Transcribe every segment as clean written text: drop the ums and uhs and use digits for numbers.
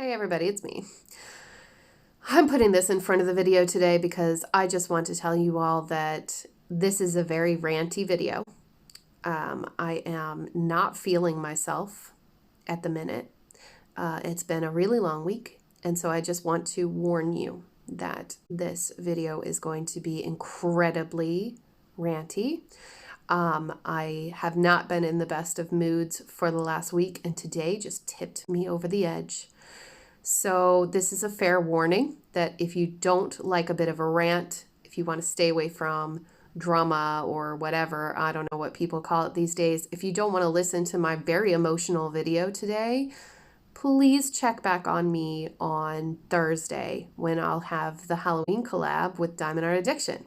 Hey everybody, it's me. I'm putting this in front of the video today because I just want to tell you all that this is a very ranty video. I am not feeling myself at the minute. It's been a really long week, and so I just want to warn you that this video is going to be incredibly ranty. I have not been in the best of moods for the last week, and today just tipped me over the edge. So this is a fair warning that if you don't like a bit of a rant, if you want to stay away from drama or whatever, I don't know what people call it these days, if you don't want to listen to my very emotional video today, please check back on me on Thursday when I'll have the Halloween collab with Diamond Art Addiction.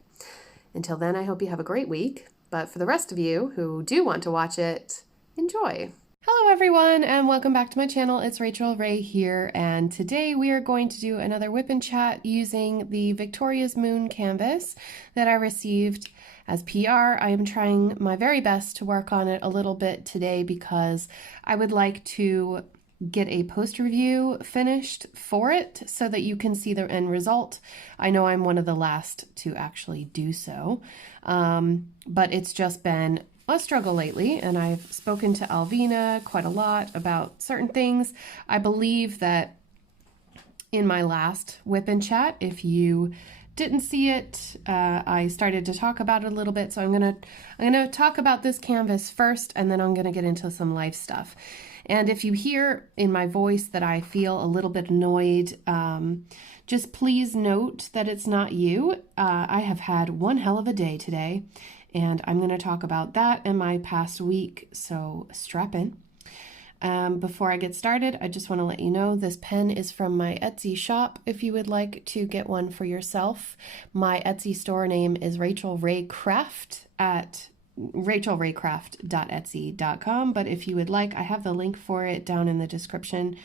Until then, I hope you have a great week. But for the rest of you who do want to watch it, enjoy. Hello everyone and welcome back to my channel. It's Rachel Ray here, and today we are going to do another whip and chat using the Victoria's Moon canvas that I received as PR. I am trying my very best to work on it a little bit today because I would like to get a post review finished for it so that you can see the end result. I know I'm one of the last to actually do so, but it's just been a struggle lately, and I've spoken to Alvina quite a lot about certain things. I believe that in my last whip and chat, if you didn't see it, I started to talk about it a little bit, so I'm gonna talk about this canvas first, and then I'm gonna get into some life stuff. And if you hear in my voice that I feel a little bit annoyed, just please note that it's not you. I have had one hell of a day today, and I'm going to talk about that and my past week, so strap in. Before I get started, I just want to let you know this pen is from my Etsy shop if you would like to get one for yourself. My Etsy store name is Rachel Ray Craft at rachelraycraft.etsy.com, but if you would like, I have the link for it down in the description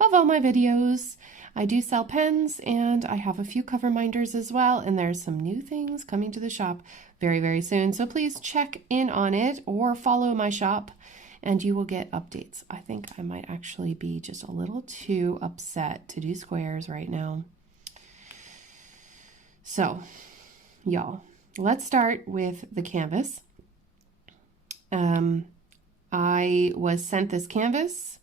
of all my videos. I do sell pens, and I have a few cover minders as well, and there's some new things coming to the shop very, very soon, so please check in on it or follow my shop and you will get updates. I think I might actually be just a little too upset to do squares right now. So, y'all, let's start with the canvas. I was sent this canvas,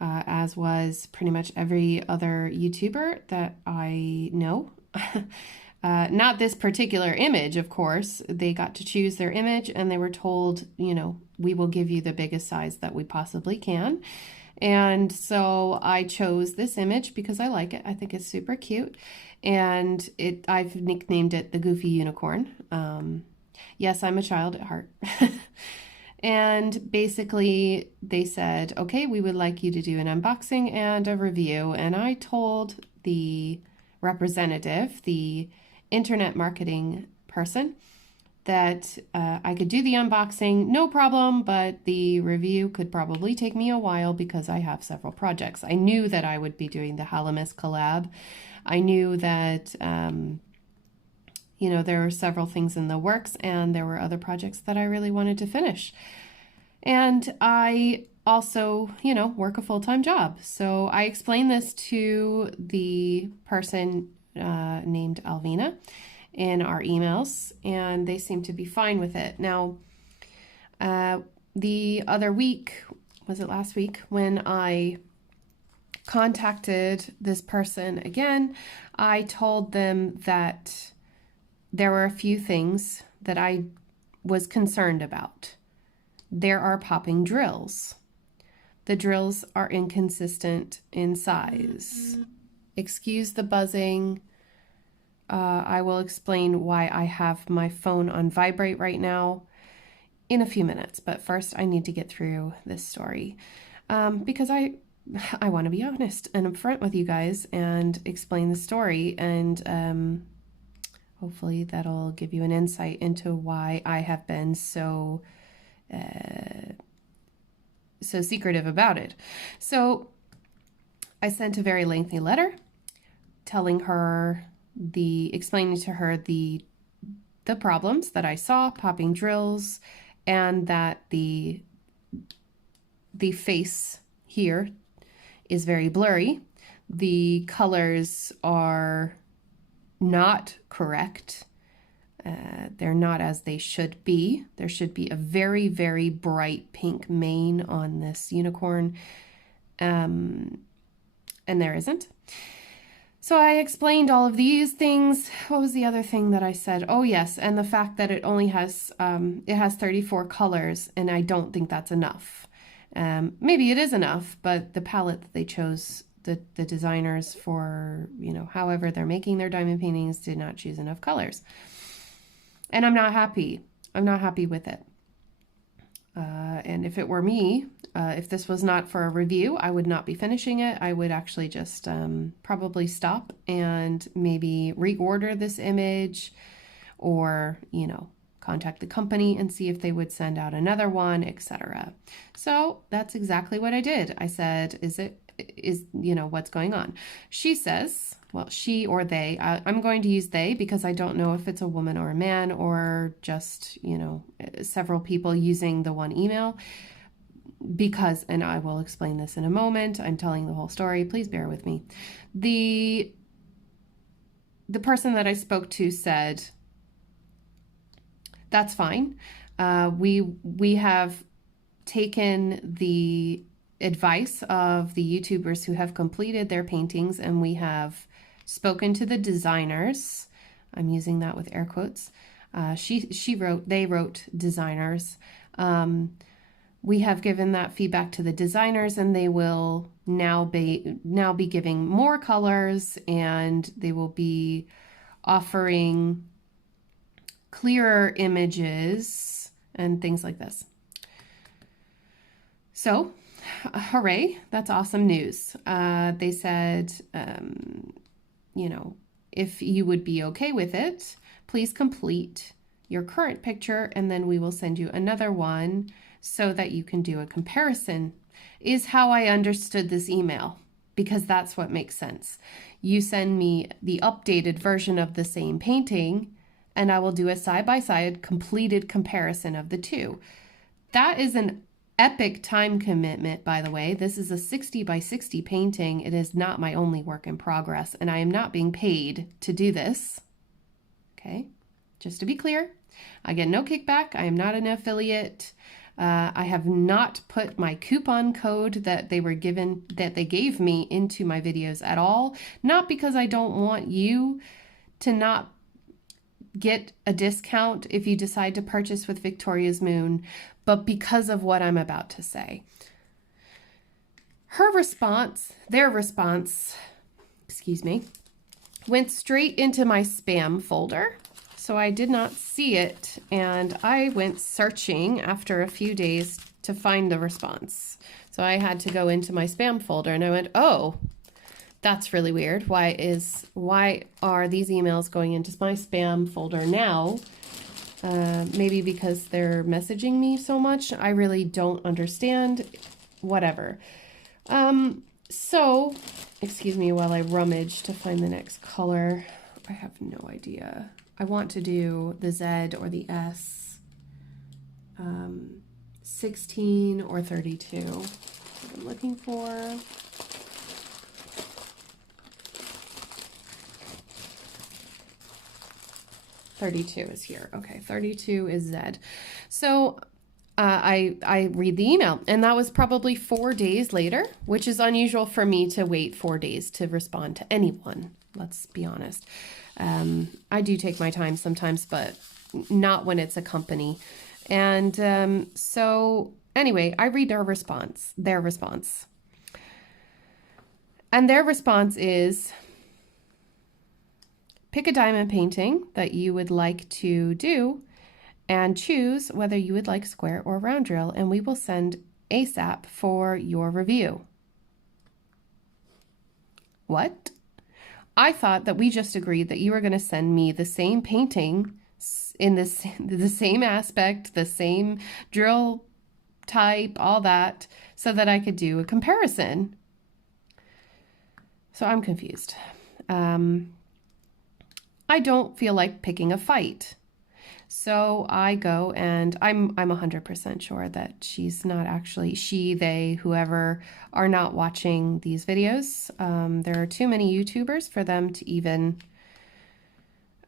as was pretty much every other YouTuber that I know. Not this particular image, of course. They got to choose their image, and they were told, you know, we will give you the biggest size that we possibly can. And so I chose this image because I like it. I think it's super cute. And I've nicknamed it the Goofy Unicorn. Yes, I'm a child at heart. And basically they said, okay, we would like you to do an unboxing and a review. And I told the representative, the internet marketing person, that I could do the unboxing, no problem, but the review could probably take me a while because I have several projects. I knew that I would be doing the Halloween collab. I knew that you know, there were several things in the works, and there were other projects that I really wanted to finish. And I also, you know, work a full-time job. So I explained this to the person named Alvina in our emails, and they seemed to be fine with it. Now, the other week, was it last week, when I contacted this person again, I told them that there were a few things that I was concerned about. There are popping drills. The drills are inconsistent in size. Excuse the buzzing. I will explain why I have my phone on vibrate right now in a few minutes, but first I need to get through this story because I want to be honest and upfront with you guys and explain the story, and hopefully that'll give you an insight into why I have been so secretive about it. So I sent a very lengthy letter telling her explaining to her the problems that I saw, popping drills, and that the face here is very blurry. the colors are not correct. They're not as they should be. There should be a very, very bright pink mane on this unicorn, and there isn't. So I explained all of these things. What was the other thing that I said? Oh yes, and the fact that it only has it has 34 colors, and I don't think that's enough. Maybe it is enough, but the palette that they chose, the designers for, you know, however they're making their diamond paintings, did not choose enough colors. And I'm not happy. I'm not happy with it. And if it were me, if this was not for a review, I would not be finishing it. I would actually just probably stop and maybe reorder this image, or, you know, contact the company and see if they would send out another one, etc. So that's exactly what I did. I said, you know, what's going on? She says, well, she or they, I'm going to use they because I don't know if it's a woman or a man, or just, you know, several people using the one email, because, and I will explain this in a moment, I'm telling the whole story, please bear with me. The person that I spoke to said, that's fine. We have taken the advice of the YouTubers who have completed their paintings, and we have spoken to the designers. I'm using that with air quotes. They wrote designers. We have given that feedback to the designers, and they will now be giving more colors, and they will be offering clearer images and things like this. So, hooray, that's awesome news. They said, you know, if you would be okay with it, please complete your current picture, and then we will send you another one so that you can do a comparison, is how I understood this email, because that's what makes sense. You send me the updated version of the same painting, and I will do a side-by-side completed comparison of the two. That is an epic time commitment, by the way. This is a 60 by 60 painting. It is not my only work in progress, and I am not being paid to do this. Okay, just to be clear, I get no kickback. I am not an affiliate. I have not put my coupon code that they gave me into my videos at all. Not because I don't want you to not get a discount if you decide to purchase with Victoria's Moon, but because of what I'm about to say. Their response, excuse me, went straight into my spam folder. So I did not see it, and I went searching after a few days to find the response. So I had to go into my spam folder, and I went, oh, that's really weird. Why are these emails going into my spam folder now? Maybe because they're messaging me so much. I really don't understand. Whatever. So, excuse me while I rummage to find the next color. I have no idea. I want to do the Z or the S. 16 or 32. What I'm looking for. $32 is here. Okay, 32 is Z. So I read the email, and that was probably 4 days later, which is unusual for me to wait 4 days to respond to anyone. Let's be honest. I do take my time sometimes, but not when it's a company. And so anyway, I read their response. And their response is, pick a diamond painting that you would like to do and choose whether you would like square or round drill, and we will send ASAP for your review. What? I thought that we just agreed that you were going to send me the same painting in the same aspect, the same drill type, all that, so that I could do a comparison. So I'm confused. I don't feel like picking a fight. So I go and I'm 100% sure that she's not actually, she, they, whoever are not watching these videos. There are too many YouTubers for them to even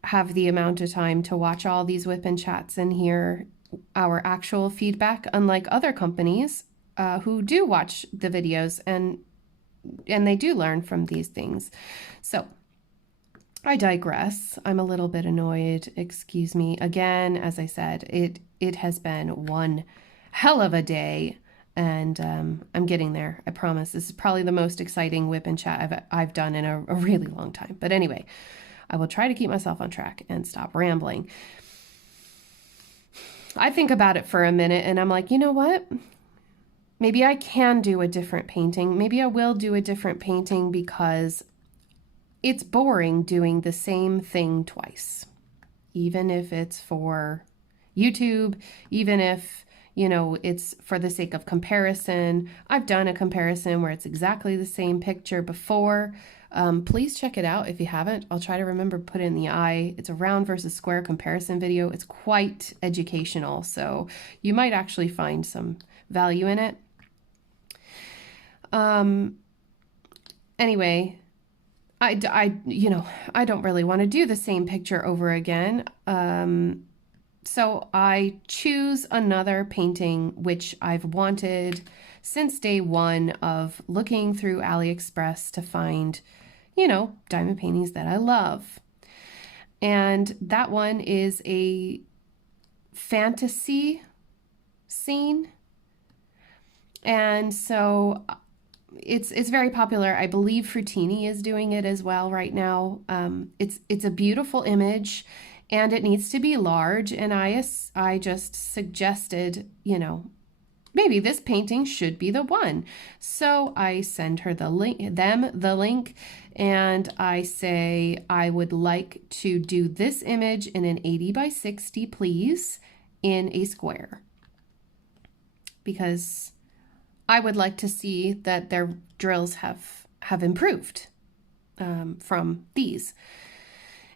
have the amount of time to watch all these whip-in chats and hear our actual feedback, unlike other companies who do watch the videos and they do learn from these things. So I digress. I'm a little bit annoyed. Excuse me. Again, as I said, it has been one hell of a day, and I'm getting there. I promise. This is probably the most exciting whip-in chat I've done in a really long time. But anyway, I will try to keep myself on track and stop rambling. I think about it for a minute, and I'm like, you know what? Maybe I can do a different painting. Maybe I will do a different painting because it's boring doing the same thing twice, even if it's for YouTube, even if, you know, it's for the sake of comparison. I've done a comparison where it's exactly the same picture before. Please check it out if you haven't. I'll try to remember to put it in the eye. It's a round versus square comparison video. It's quite educational, so you might actually find some value in it. Anyway, I don't really want to do the same picture over again. So I choose another painting, which I've wanted since day one of looking through AliExpress to find, you know, diamond paintings that I love. And that one is a fantasy scene. And so it's very popular. I believe Fruitini is doing it as well right now. It's a beautiful image, and it needs to be large. And I just suggested, you know, maybe this painting should be the one. So I send her the link, and I say I would like to do this image in an 80 by 60, please, in a square, because I would like to see that their drills have improved from these.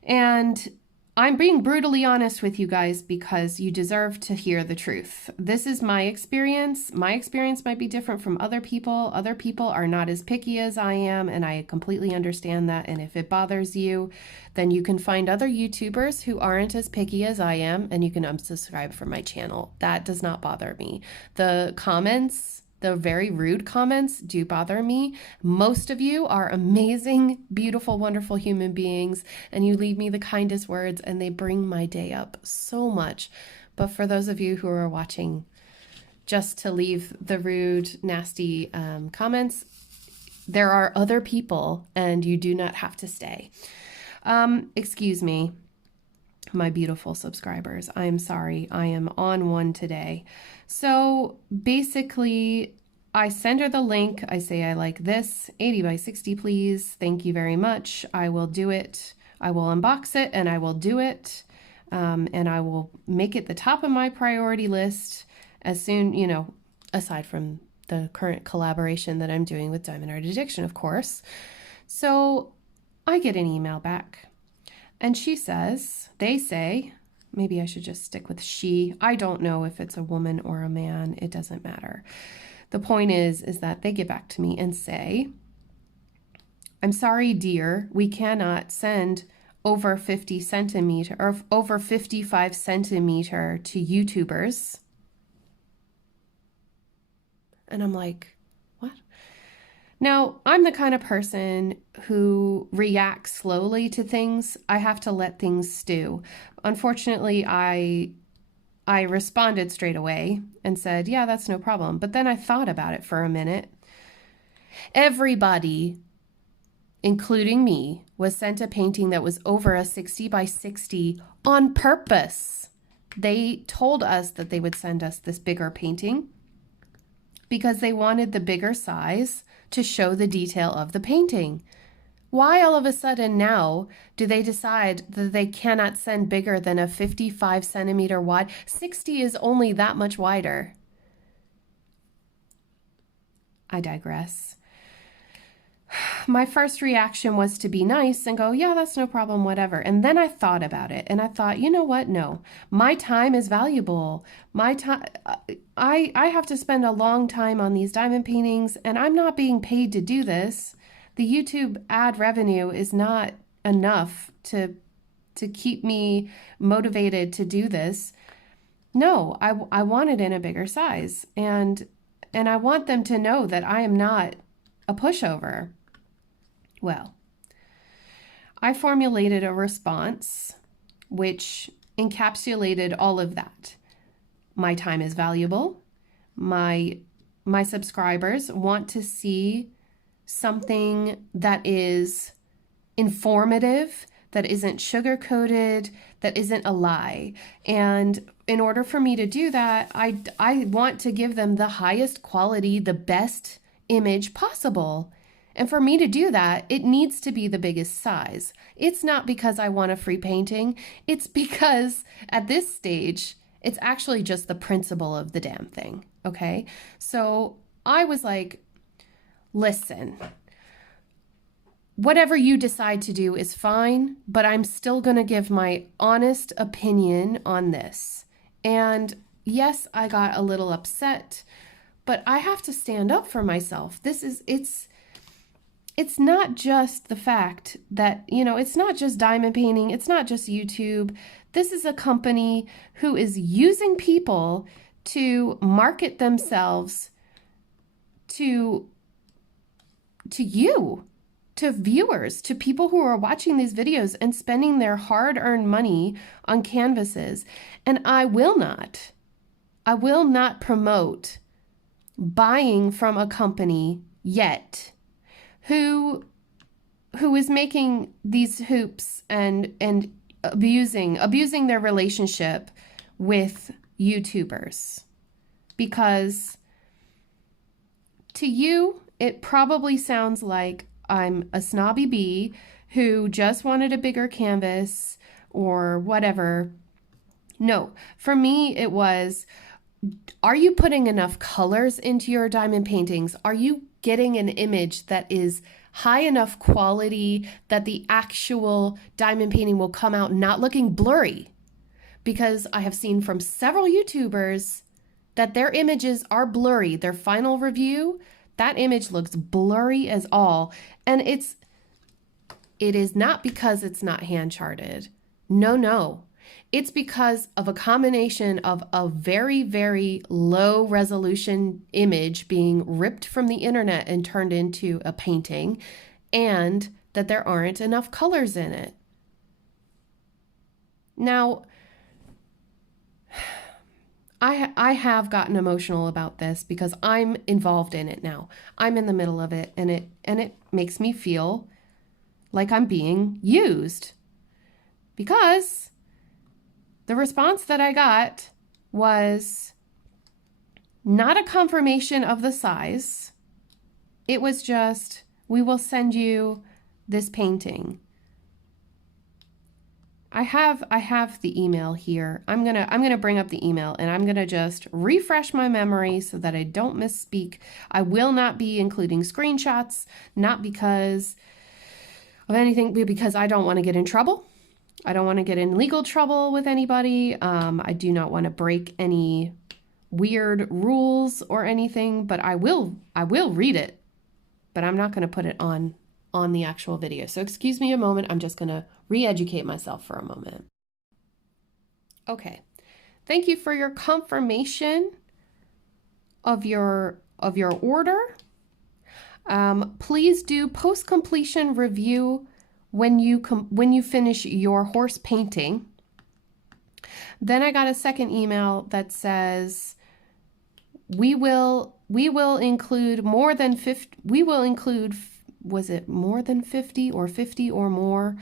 And I'm being brutally honest with you guys because you deserve to hear the truth. This is my experience. My experience might be different from other people. Other people are not as picky as I am, and I completely understand that. And if it bothers you, then you can find other YouTubers who aren't as picky as I am, and you can unsubscribe from my channel. That does not bother me. The comments, the very rude comments, do bother me. Most of you are amazing, beautiful, wonderful human beings, and you leave me the kindest words, and they bring my day up so much. But for those of you who are watching just to leave the rude, nasty comments, there are other people, and you do not have to stay. Excuse me, my beautiful subscribers. I am sorry. I am on one today. So basically, I send her the link. I say, I like this 80 by 60, please. Thank you very much. I will do it. I will unbox it and I will do it. And I will make it the top of my priority list as soon, you know, aside from the current collaboration that I'm doing with Diamond Art Addiction, of course. So I get an email back, and they say, maybe I should just stick with she. I don't know if it's a woman or a man. It doesn't matter. The point is that they get back to me and say, I'm sorry, dear, we cannot send over 50 centimeter or over 55 centimeter to YouTubers. And I'm like, what? Now, I'm the kind of person who reacts slowly to things. I have to let things stew. Unfortunately, I responded straight away and said, yeah, that's no problem. But then I thought about it for a minute. Everybody, including me, was sent a painting that was over a 60 by 60 on purpose. They told us that they would send us this bigger painting because they wanted the bigger size to show the detail of the painting. Why all of a sudden now do they decide that they cannot send bigger than a 55 centimeter wide? 60 is only that much wider. I digress. my first reaction was to be nice and go, yeah, that's no problem, whatever. And then I thought about it and I thought, you know what? No, my time is valuable. My time, I have to spend a long time on these diamond paintings and I'm not being paid to do this. The YouTube ad revenue is not enough to keep me motivated to do this. No, I want it in a bigger size. And I want them to know that I am not a pushover. Well, I formulated a response which encapsulated all of that. My time is valuable. My subscribers want to see something that is informative, that isn't sugar-coated, that isn't a lie. And in order for me to do that, I want to give them the highest quality, the best image possible. And for me to do that, it needs to be the biggest size. It's not because I want a free painting. It's because at this stage, it's actually just the principle of the damn thing. Okay? So I was like, listen, whatever you decide to do is fine, but I'm still going to give my honest opinion on this. And yes, I got a little upset, but I have to stand up for myself. It's not just the fact that, it's not just diamond painting. It's not just YouTube. This is a company who is using people to market themselves to you, to viewers, to people who are watching these videos and spending their hard-earned money on canvases. And I will not promote buying from a company yet who is making these hoops and abusing their relationship with YouTubers. Because to you, it probably sounds like I'm a snobby bee who just wanted a bigger canvas or whatever. No, for me, it was, are you putting enough colors into your diamond paintings? Are you getting an image that is high enough quality that the actual diamond painting will come out not looking blurry? Because I have seen from several YouTubers that their images are blurry. Their final review, that image looks blurry as all. And it is not because it's not hand charted. No. It's because of a combination of a very, very low resolution image being ripped from the internet and turned into a painting, and that there aren't enough colors in it. Now, I have gotten emotional about this because I'm involved in it now. I'm in the middle of it, and it makes me feel like I'm being used. Because the response that I got was not a confirmation of the size. It was just, we will send you this painting. I have the email here. I'm gonna bring up the email and I'm gonna just refresh my memory so that I don't misspeak. I will not be including screenshots, not because of anything, but because I don't want to get in trouble. I don't want to get in legal trouble with anybody. I do not want to break any weird rules or anything, but I will read it, but I'm not going to put it on the actual video. So excuse me a moment. I'm just going to re-educate myself for a moment. Okay. Thank you for your confirmation of your order. Please do post-completion review when you finish your horse painting. Then I got a second email that says we will include more than 50, was it more than 50 or 50 or more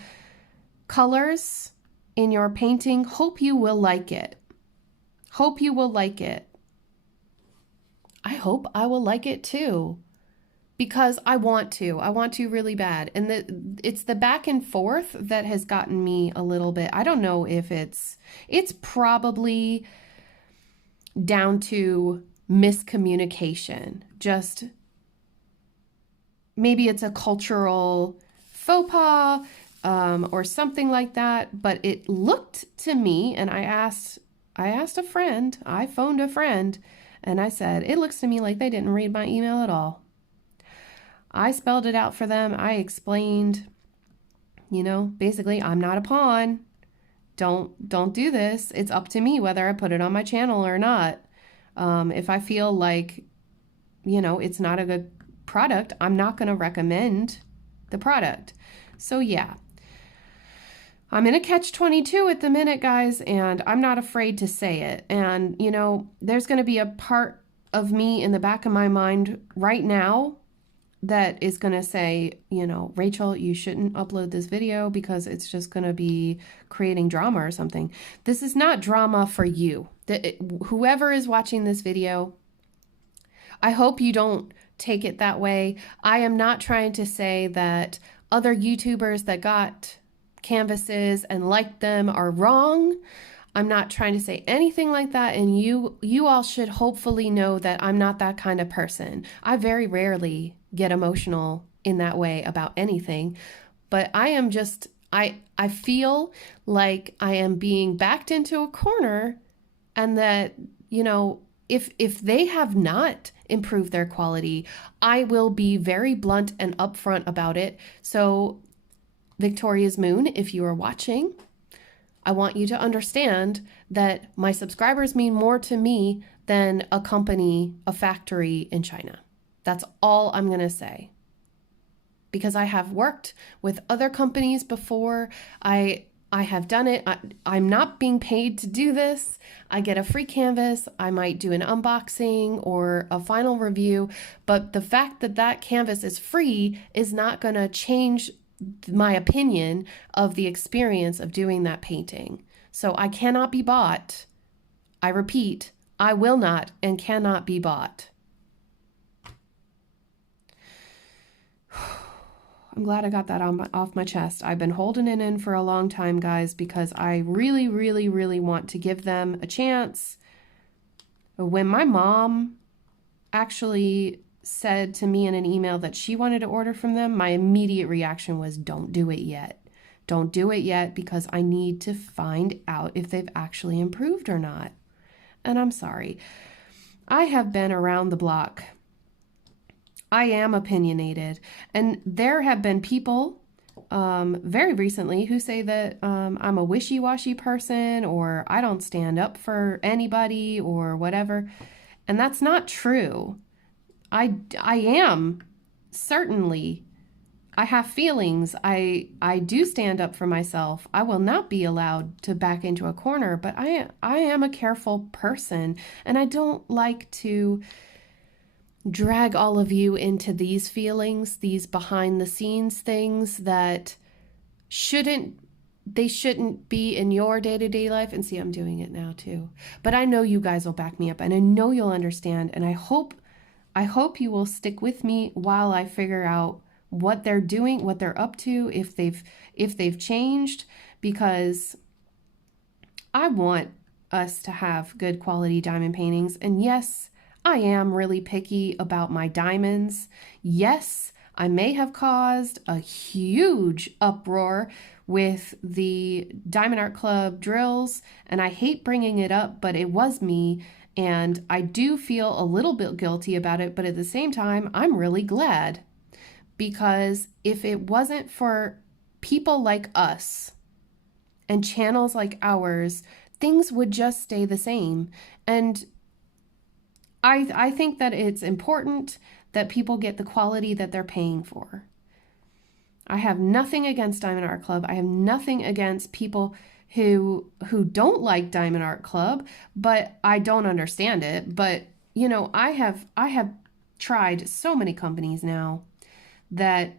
colors in your painting? Hope you will like it. Hope you will like it. I hope I will like it too. Because I want to really bad. And it's the back and forth that has gotten me a little bit. I don't know if it's probably down to miscommunication. Just maybe it's a cultural faux pas or something like that, but it looked to me, and I asked a friend, I phoned a friend, and I said, it looks to me like they didn't read my email at all. I spelled it out for them. I explained, basically, I'm not a pawn. Don't do this. It's up to me whether I put it on my channel or not. If I feel like, it's not a good product, I'm not going to recommend the product. So yeah, I'm in a catch-22 at the minute, guys, and I'm not afraid to say it. And, there's going to be a part of me in the back of my mind right now that is going to say, Rachel, you shouldn't upload this video because it's just going to be creating drama or something. This is not drama for you. Whoever is watching this video, I hope you don't take it that way. I am not trying to say that other YouTubers that got canvases and liked them are wrong. I'm not trying to say anything like that, and you all should hopefully know that I'm not that kind of person. I very rarely get emotional in that way about anything, but I am just, I feel like I am being backed into a corner, and that, if they have not improved their quality, I will be very blunt and upfront about it. So Victoria's Moon, if you are watching, I want you to understand that my subscribers mean more to me than a company, a factory in China. That's all I'm going to say. Because I have worked with other companies before. I have done it. I'm not being paid to do this. I get a free canvas. I might do an unboxing or a final review. But the fact that that canvas is free is not going to change my opinion of the experience of doing that painting. So I cannot be bought. I repeat, I will not and cannot be bought. I'm glad I got that off my chest. I've been holding it in for a long time, guys, because I really, really, really want to give them a chance. When my mom actually said to me in an email that she wanted to order from them, my immediate reaction was, don't do it yet. Don't do it yet, because I need to find out if they've actually improved or not. And I'm sorry. I have been around the block. I am opinionated. And there have been people very recently who say that I'm a wishy-washy person, or I don't stand up for anybody or whatever. And that's not true. I am, certainly. I have feelings. I do stand up for myself. I will not be allowed to back into a corner, but I am a careful person, and I don't like to drag all of you into these feelings, these behind the scenes things that shouldn't be in your day-to-day life. And see, I'm doing it now too. But I know you guys will back me up, and I know you'll understand, and I hope you will stick with me while I figure out what they're doing, what they're up to, if they've changed, because I want us to have good quality diamond paintings. And yes, I am really picky about my diamonds. Yes, I may have caused a huge uproar with the Diamond Art Club drills, and I hate bringing it up, but it was me. And I do feel a little bit guilty about it, but at the same time, I'm really glad, because if it wasn't for people like us and channels like ours, things would just stay the same. And I think that it's important that people get the quality that they're paying for. I have nothing against Diamond Art Club. I have nothing against people who don't like Diamond Art Club, but I don't understand it. But, I have tried so many companies now that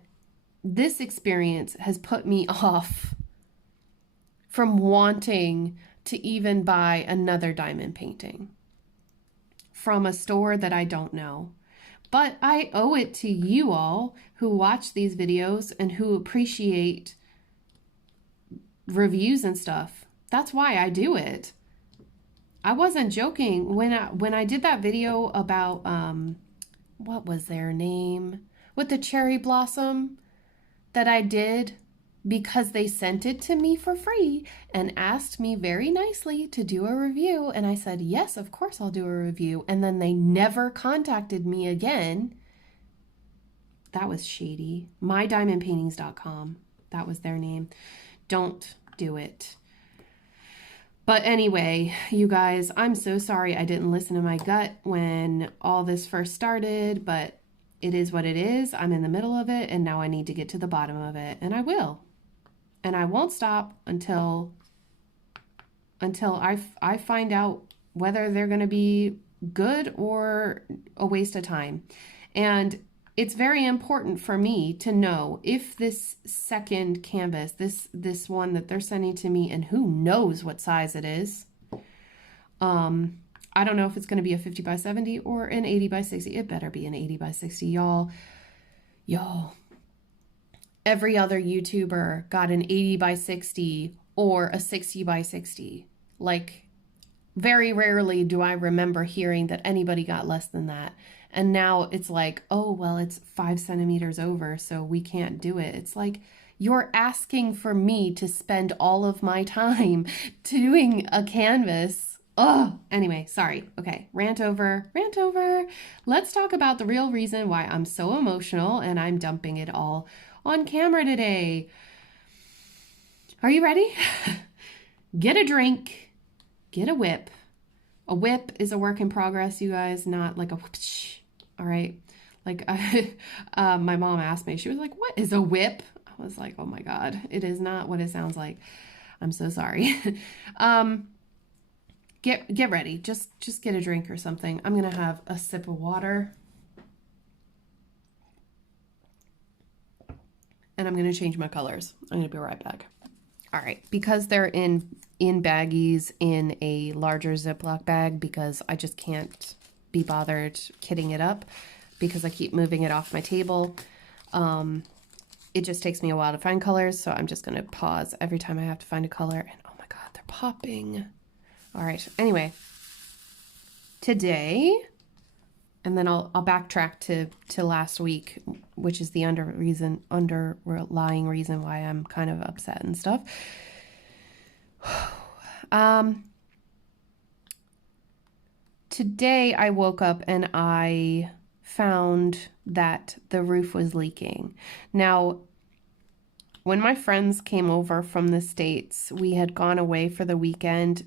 this experience has put me off from wanting to even buy another diamond painting from a store that I don't know. But I owe it to you all who watch these videos and who appreciate reviews and stuff. That's why I do it. I wasn't joking when I did that video about what was their name? with the cherry blossom that I did because they sent it to me for free and asked me very nicely to do a review. And I said, yes, of course I'll do a review. And then they never contacted me again. That was shady. MyDiamondPaintings.com. That was their name. Don't do it. But anyway, you guys, I'm so sorry I didn't listen to my gut when all this first started, but it is what it is. I'm in the middle of it, and now I need to get to the bottom of it, and I will. And I won't stop until I find out whether they're going to be good or a waste of time. And it's very important for me to know if this second canvas, this one that they're sending to me, and who knows what size it is. I don't know if it's going to be a 50 by 70 or an 80 by 60. It better be an 80 by 60, y'all. Every other YouTuber got an 80 by 60 or a 60 by 60. Like, very rarely do I remember hearing that anybody got less than that. And now it's like, oh, well, it's 5 centimeters over, so we can't do it. It's like, you're asking for me to spend all of my time doing a canvas. Oh, anyway, sorry. Okay, rant over. Let's talk about the real reason why I'm so emotional and I'm dumping it all on camera today. Are you ready? Get a drink, get a whip. A whip is a work in progress, you guys, not like a whoopsh. All right. Like my mom asked me, she was like, what is a whip? I was like, oh my God, it is not what it sounds like. I'm so sorry. Get ready. Just get a drink or something. I'm going to have a sip of water. And I'm going to change my colors. I'm going to be right back. All right. Because they're in baggies in a larger Ziploc bag, because I just can't be bothered kitting it up because I keep moving it off my table. It just takes me a while to find colors, so I'm just going to pause every time I have to find a color. And oh my God, they're popping. All right. Anyway, today, and then I'll backtrack to last week, which is the underlying reason why I'm kind of upset and stuff. Today I woke up and I found that the roof was leaking. Now, when my friends came over from the States, we had gone away for the weekend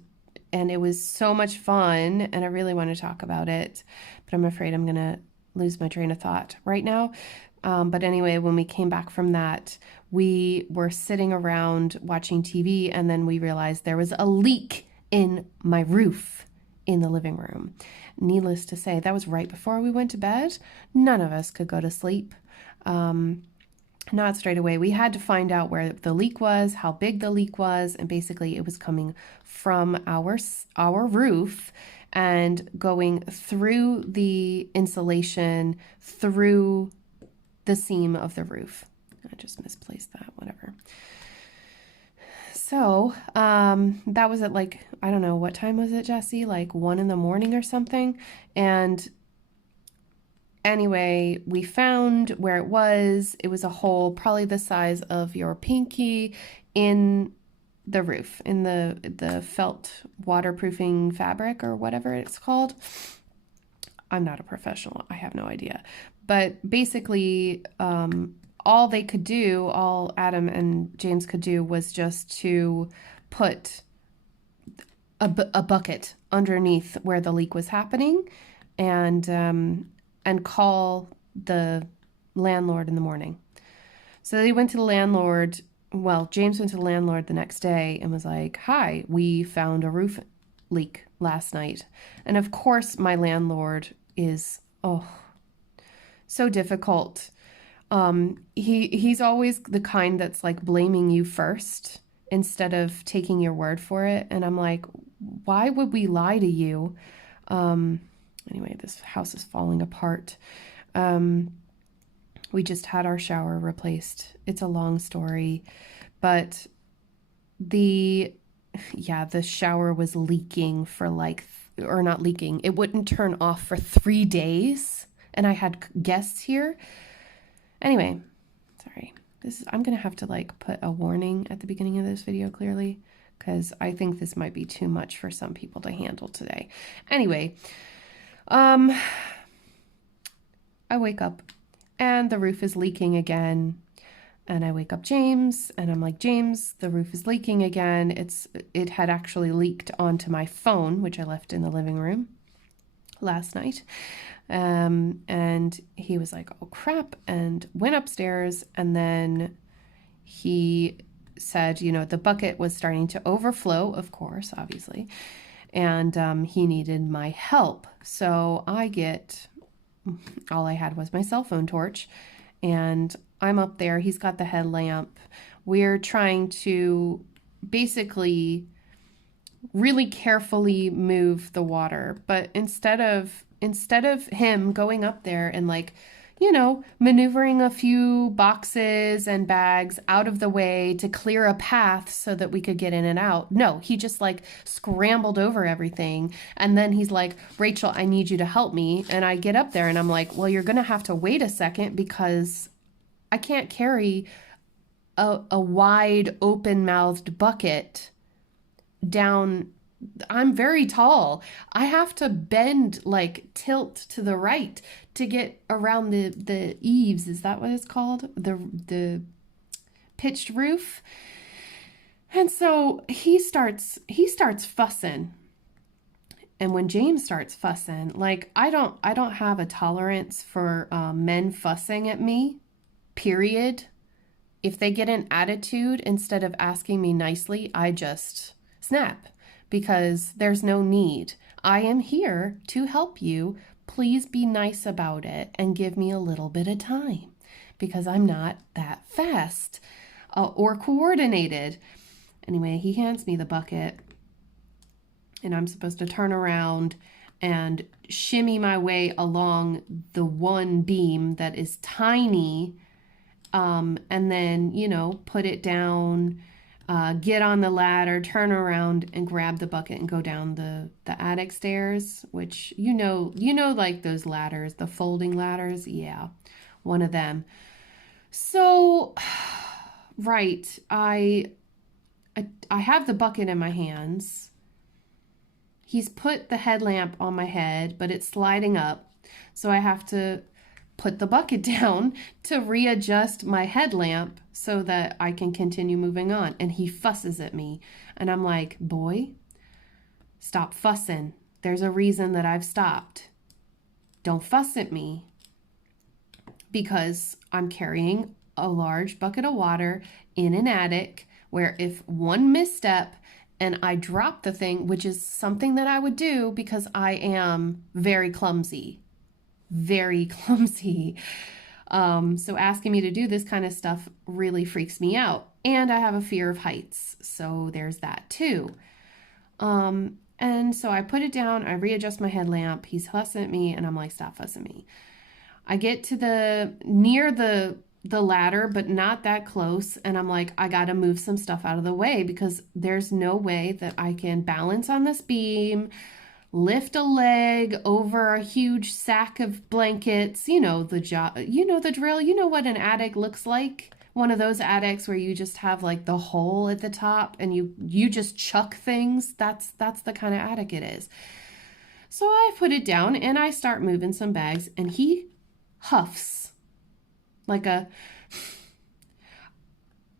and it was so much fun, and I really want to talk about it, but I'm afraid I'm going to lose my train of thought right now. But anyway, when we came back from that, we were sitting around watching TV, and then we realized there was a leak in my roof in the living room. Needless to say, that was right before we went to bed. None of us could go to sleep. Not straight away. We had to find out where the leak was, how big the leak was, and basically it was coming from our roof and going through the insulation, through the seam of the roof. I just misplaced that, whatever. So, that was at like, I don't know, what time was it, Jessie? Like 1 a.m. or something. And anyway, we found where it was. It was a hole probably the size of your pinky in the roof, in the felt waterproofing fabric or whatever it's called. I'm not a professional. I have no idea. But basically, all they could do, all Adam and James could do, was just to put a bucket underneath where the leak was happening and call the landlord in the morning. So they went to the landlord. Well, James went to the landlord the next day and was like, hi, we found a roof leak last night. And of course, my landlord is, so difficult. He's always the kind that's like blaming you first instead of taking your word for it. And I'm like, why would we lie to you? Anyway, this house is falling apart. We just had our shower replaced. It's a long story, but the shower was leaking for or not leaking. It wouldn't turn off for 3 days. And I had guests here. Anyway, sorry. I'm going to have to like put a warning at the beginning of this video clearly, because I think this might be too much for some people to handle today. Anyway, I wake up and the roof is leaking again. And I wake up James and I'm like, James, the roof is leaking again. It had actually leaked onto my phone, which I left in the living room last night. And he was like, oh crap, and went upstairs. And then he said, you know, the bucket was starting to overflow, of course, obviously. And he needed my help. So all I had was my cell phone torch, and I'm up there. He's got the headlamp. We're trying to basically really carefully move the water. But instead of him going up there and like, you know, maneuvering a few boxes and bags out of the way to clear a path so that we could get in and out. No, he just like scrambled over everything. And then he's like, Rachel, I need you to help me. And I get up there and I'm like, well, you're going to have to wait a second because I can't carry a wide open-mouthed bucket down. I'm very tall. I have to bend, like tilt to the right to get around the eaves. Is that what it's called? The pitched roof. And so he starts fussing. And when James starts fussing, like I don't have a tolerance for men fussing at me, period. If they get an attitude, instead of asking me nicely, I just snap. Because there's no need. I am here to help you. Please be nice about it and give me a little bit of time, because I'm not that fast or coordinated. Anyway, he hands me the bucket and I'm supposed to turn around and shimmy my way along the one beam that is tiny, and then, you know, put it down, get on the ladder, turn around and grab the bucket and go down the attic stairs, which, you know, like those ladders, the folding ladders. Yeah, one of them. So, right. I have the bucket in my hands. He's put the headlamp on my head, but it's sliding up. So I have to put the bucket down to readjust my headlamp so that I can continue moving on. And he fusses at me. And I'm like, boy, stop fussing. There's a reason that I've stopped. Don't fuss at me, because I'm carrying a large bucket of water in an attic where if one misstep and I drop the thing, which is something that I would do because I am very clumsy. Very clumsy. So asking me to do this kind of stuff really freaks me out. And I have a fear of heights. So there's that too. And so I put it down, I readjust my headlamp, he's fussing at me, and I'm like, stop fussing at me. I get to near the ladder, but not that close. And I'm like, I got to move some stuff out of the way because there's no way that I can balance on this beam, lift a leg over a huge sack of blankets. You know the drill. You know what an attic looks like. One of those attics where you just have like the hole at the top and you just chuck things. That's the kind of attic it is. So I put it down and I start moving some bags and he huffs like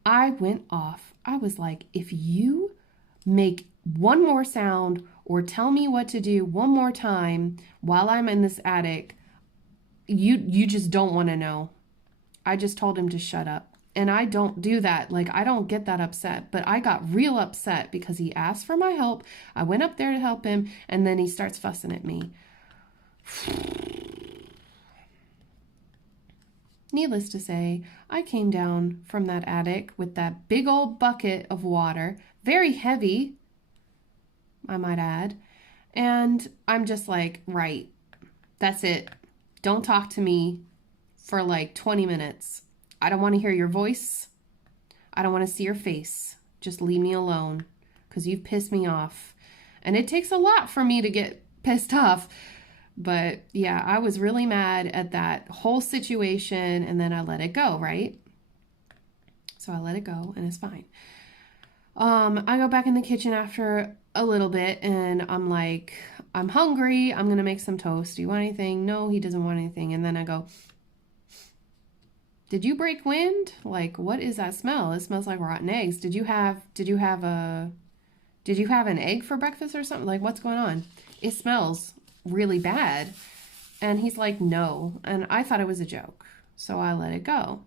I went off. I was like, if you make one more sound or tell me what to do one more time while I'm in this attic, you just don't want to know. I just told him to shut up. And I don't do that. Like, I don't get that upset. But I got real upset because he asked for my help. I went up there to help him. And then he starts fussing at me. Needless to say, I came down from that attic with that big old bucket of water. Very heavy, I might add. And I'm just like, right, that's it. Don't talk to me for like 20 minutes. I don't want to hear your voice. I don't want to see your face. Just leave me alone because you've pissed me off. And it takes a lot for me to get pissed off. But yeah, I was really mad at that whole situation, and then I let it go, right? So I let it go and it's fine. I go back in the kitchen after a little bit and I'm like, I'm hungry. I'm going to make some toast. Do you want anything? No, he doesn't want anything. And then I go, did you break wind? Like, what is that smell? It smells like rotten eggs. Did you have an egg for breakfast or something? Like, what's going on? It smells really bad. And he's like, no. And I thought it was a joke. So I let it go.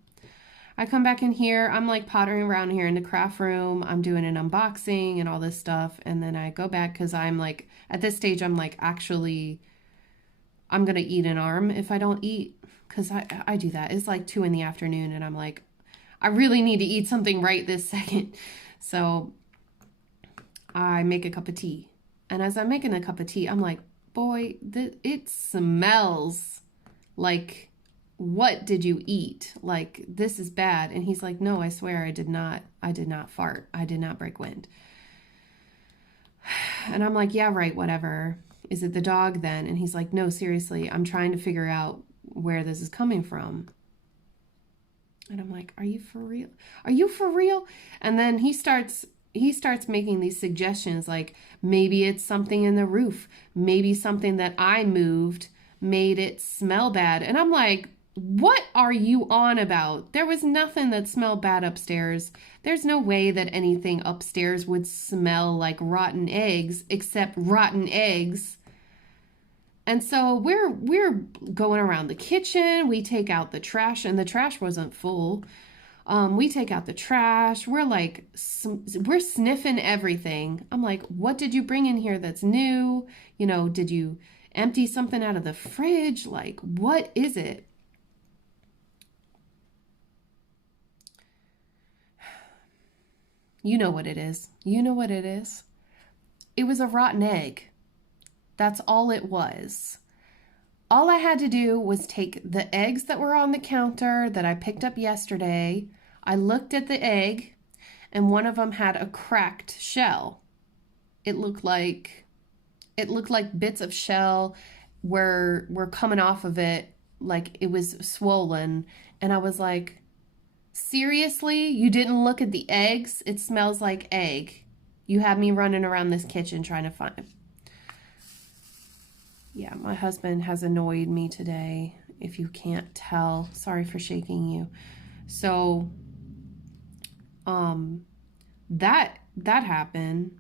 I come back in here. I'm like pottering around here in the craft room. I'm doing an unboxing and all this stuff. And then I go back because I'm like, at this stage, I'm like, actually, I'm going to eat an arm if I don't eat. Because I do that. It's like 2 p.m. and I'm like, I really need to eat something right this second. So I make a cup of tea. And as I'm making a cup of tea, I'm like, boy, it smells like, what did you eat? Like, this is bad. And he's like, no, I swear I did not fart. I did not break wind. And I'm like, yeah, right, whatever. Is it the dog then? And he's like, no, seriously, I'm trying to figure out where this is coming from. And I'm like, are you for real? Are you for real? And then he starts making these suggestions like, maybe it's something in the roof. Maybe something that I moved made it smell bad. And I'm like, what are you on about? There was nothing that smelled bad upstairs. There's no way that anything upstairs would smell like rotten eggs, except rotten eggs. And so we're going around the kitchen. We take out the trash, and the trash wasn't full. We take out the trash. We're like, we're sniffing everything. I'm like, what did you bring in here that's new? You know, did you empty something out of the fridge? Like, what is it? You know what it is. You know what it is. It was a rotten egg. That's all it was. All I had to do was take the eggs that were on the counter that I picked up yesterday. I looked at the egg, and one of them had a cracked shell. It looked like bits of shell were coming off of it, like it was swollen. And I was like, seriously? You didn't look at the eggs? It smells like egg. You have me running around this kitchen trying to find it. Yeah, my husband has annoyed me today, if you can't tell. Sorry for shaking you. So, that happened.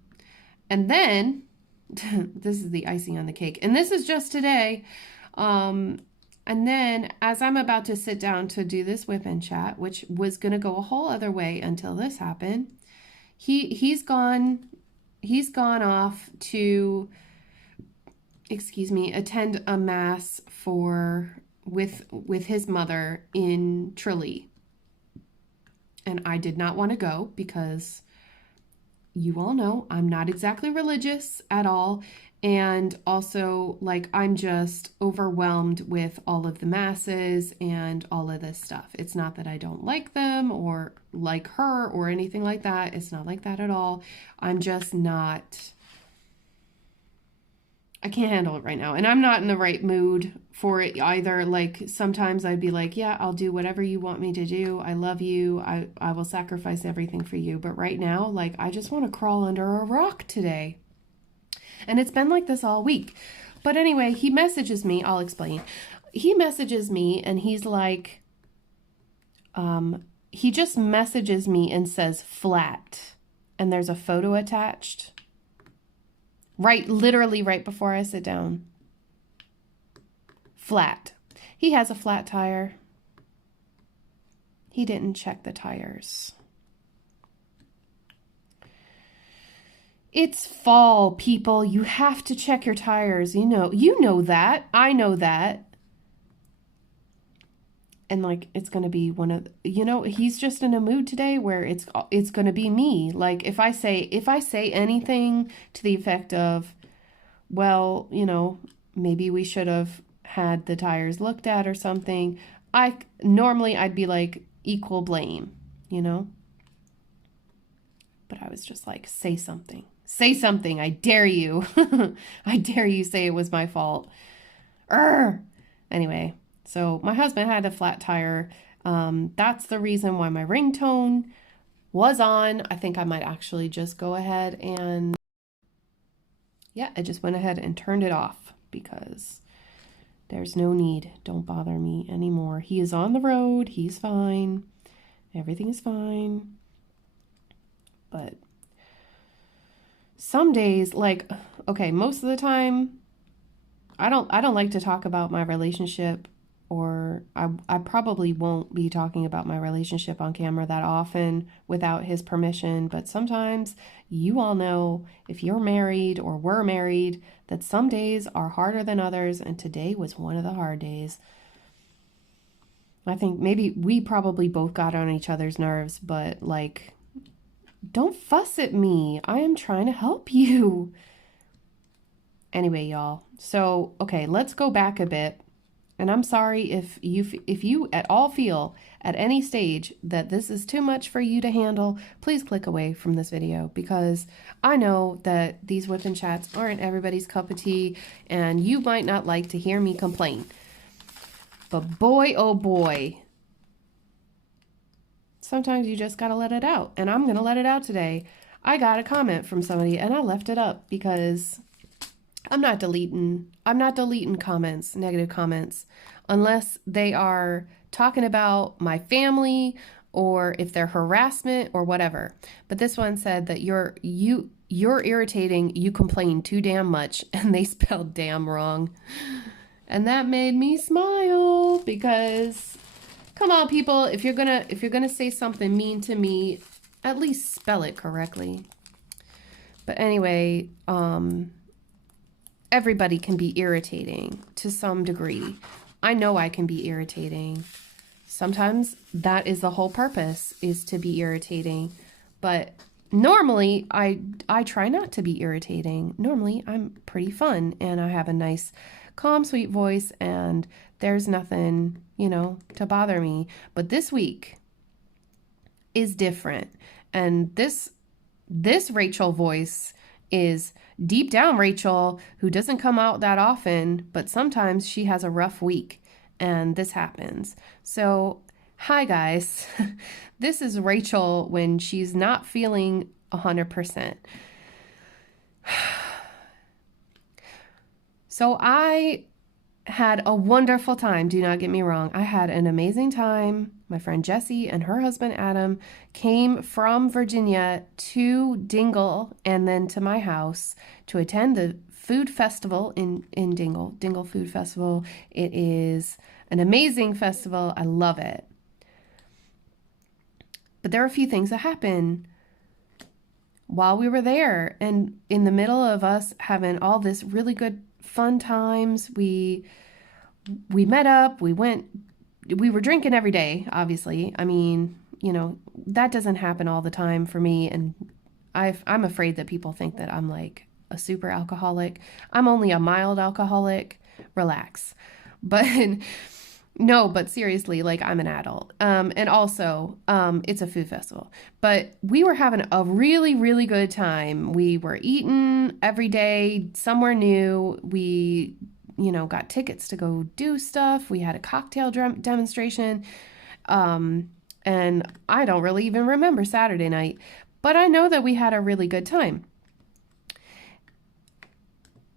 And then, this is the icing on the cake. And this is just today. And then, as I'm about to sit down to do this whip and chat, which was going to go a whole other way until this happened, he's gone off to, attend a mass with his mother in Tralee. And I did not want to go because you all know I'm not exactly religious at all. And also, like, I'm just overwhelmed with all of the masses and all of this stuff. It's not that I don't like them or like her or anything like that. It's not like that at all. I'm just not... I can't handle it right now. And I'm not in the right mood for it either. Like, sometimes I'd be like, yeah, I'll do whatever you want me to do. I love you. I will sacrifice everything for you. But right now, like, I just want to crawl under a rock today. And it's been like this all week. But anyway, he messages me. I'll explain. He messages me and he's like, he just messages me and says flat. And there's a photo attached. Literally right before I sit down. Flat. He has a flat tire. He didn't check the tires. It's fall, people. You have to check your tires. You know that. I know that. And like, it's going to be one of, he's just in a mood today where it's going to be me. Like, if I say anything to the effect of, well, maybe we should have had the tires looked at or something, I'd be like, equal blame, But I was just like, say something. Say something. I dare you. I dare you say it was my fault. Urgh. Anyway, so my husband had a flat tire. That's the reason why my ringtone was on. I think I might actually just go ahead and, yeah, I just went ahead and turned it off because there's no need. Don't bother me anymore. He is on the road. He's fine. Everything is fine. But some days, like, okay, most of the time, I don't like to talk about my relationship, or I probably won't be talking about my relationship on camera that often without his permission. But sometimes you all know, if you're married or were married, that some days are harder than others, and today was one of the hard days. I think maybe we probably both got on each other's nerves, but like, don't fuss at me. I am trying to help you. Anyway, y'all. So, okay, let's go back a bit. And I'm sorry if you at all feel at any stage that this is too much for you to handle, please click away from this video, because I know that these whipping chats aren't everybody's cup of tea, and you might not like to hear me complain. But boy, oh boy, sometimes you just gotta let it out, and I'm gonna let it out today. I got a comment from somebody and I left it up because I'm not deleting comments, negative comments, unless they are talking about my family or if they're harassment or whatever. But this one said that you're irritating, you complain too damn much, and they spelled damn wrong. And that made me smile, because come on, people, if you're gonna say something mean to me, at least spell it correctly. But anyway, everybody can be irritating to some degree. I know I can be irritating. Sometimes that is the whole purpose, is to be irritating. But normally I try not to be irritating. Normally I'm pretty fun and I have a nice, calm, sweet voice, and there's nothing, to bother me. But this week is different. And this Rachel voice is deep down Rachel, who doesn't come out that often, but sometimes she has a rough week, and this happens. So, hi guys. This is Rachel when she's not feeling 100%. So I had a wonderful time. Do not get me wrong. I had an amazing time. My friend Jessie and her husband Adam came from Virginia to Dingle and then to my house to attend the food festival in Dingle Food Festival. It is an amazing festival. I love it. But there are a few things that happened while we were there, and in the middle of us having all this really good fun times, we met up, we were drinking every day, obviously. I mean, that doesn't happen all the time for me, and I'm afraid that people think that I'm like a super alcoholic. I'm only a mild alcoholic. Relax. But no, but seriously, like, I'm an adult. And also, it's a food festival. But we were having a really, really good time. We were eating every day, somewhere new. We, got tickets to go do stuff. We had a cocktail demonstration. And I don't really even remember Saturday night, but I know that we had a really good time.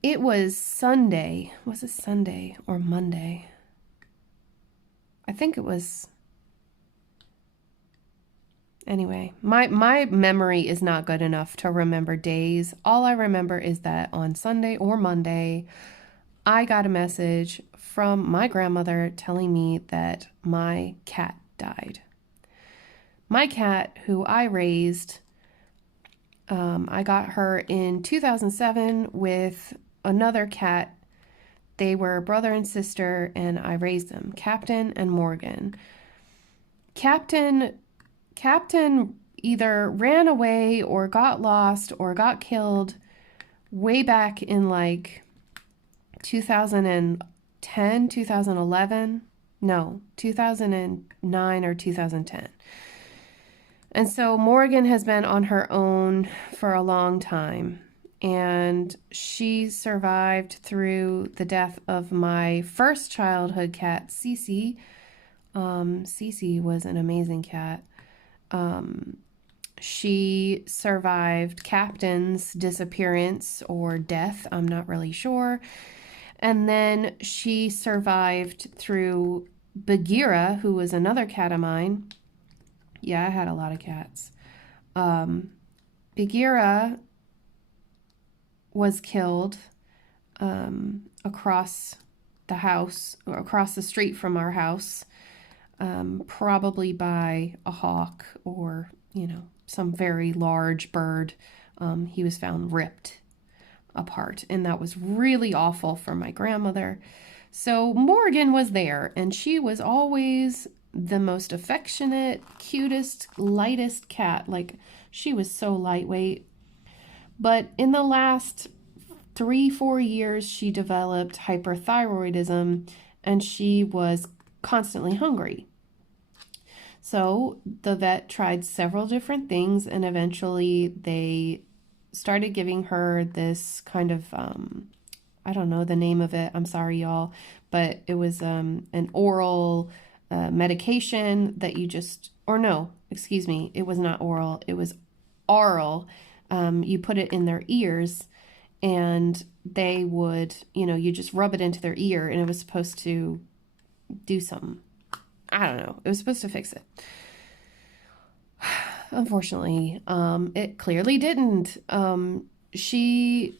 It was Sunday. Was it Sunday or Monday? I think it was. Anyway, my memory is not good enough to remember days. All I remember is that on Sunday or Monday, I got a message from my grandmother telling me that my cat died. My cat, who I raised, I got her in 2007 with another cat. They were brother and sister, and I raised them, Captain and Morgan. Captain either ran away or got lost or got killed way back in like 2010, 2011. No, 2009 or 2010. And so Morgan has been on her own for a long time. and she survived through the death of my first childhood cat, Cece. Cece was an amazing cat. She survived Captain's disappearance or death, I'm not really sure. And then she survived through Bagheera, who was another cat of mine. Yeah, I had a lot of cats. Bagheera was killed across the house, or across the street from our house, probably by a hawk or, some very large bird. He was found ripped apart, and that was really awful for my grandmother. So Morgan was there, and she was always the most affectionate, cutest, lightest cat. Like, she was so lightweight. But in the last 3-4 years, she developed hyperthyroidism, and she was constantly hungry. So the vet tried several different things, and eventually they started giving her this kind of, I don't know the name of it, I'm sorry y'all, but it was an oral medication that you just, or no, excuse me, it was not oral, it was oral. You put it in their ears, and they would, you just rub it into their ear, and it was supposed to do something. I don't know. It was supposed to fix it. Unfortunately, it clearly didn't. She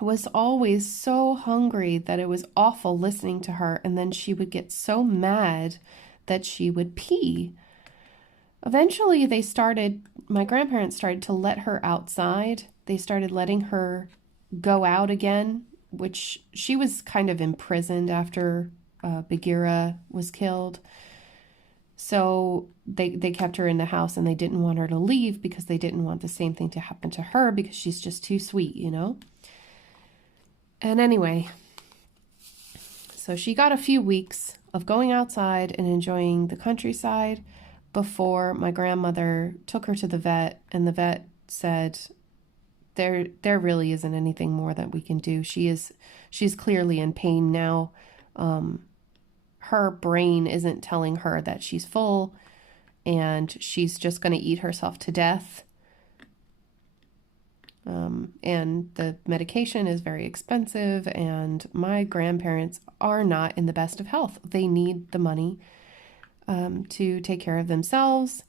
was always so hungry that it was awful listening to her, and then she would get so mad that she would pee. Eventually, my grandparents started to let her outside. They started letting her go out again, which she was kind of imprisoned after Bagheera was killed. So they kept her in the house, and they didn't want her to leave because they didn't want the same thing to happen to her because she's just too sweet, And anyway, so she got a few weeks of going outside and enjoying the countryside before my grandmother took her to the vet, and the vet said, there really isn't anything more that we can do. She's clearly in pain now. Her brain isn't telling her that she's full, and she's just going to eat herself to death. And the medication is very expensive, and my grandparents are not in the best of health. They need the money to take care of themselves,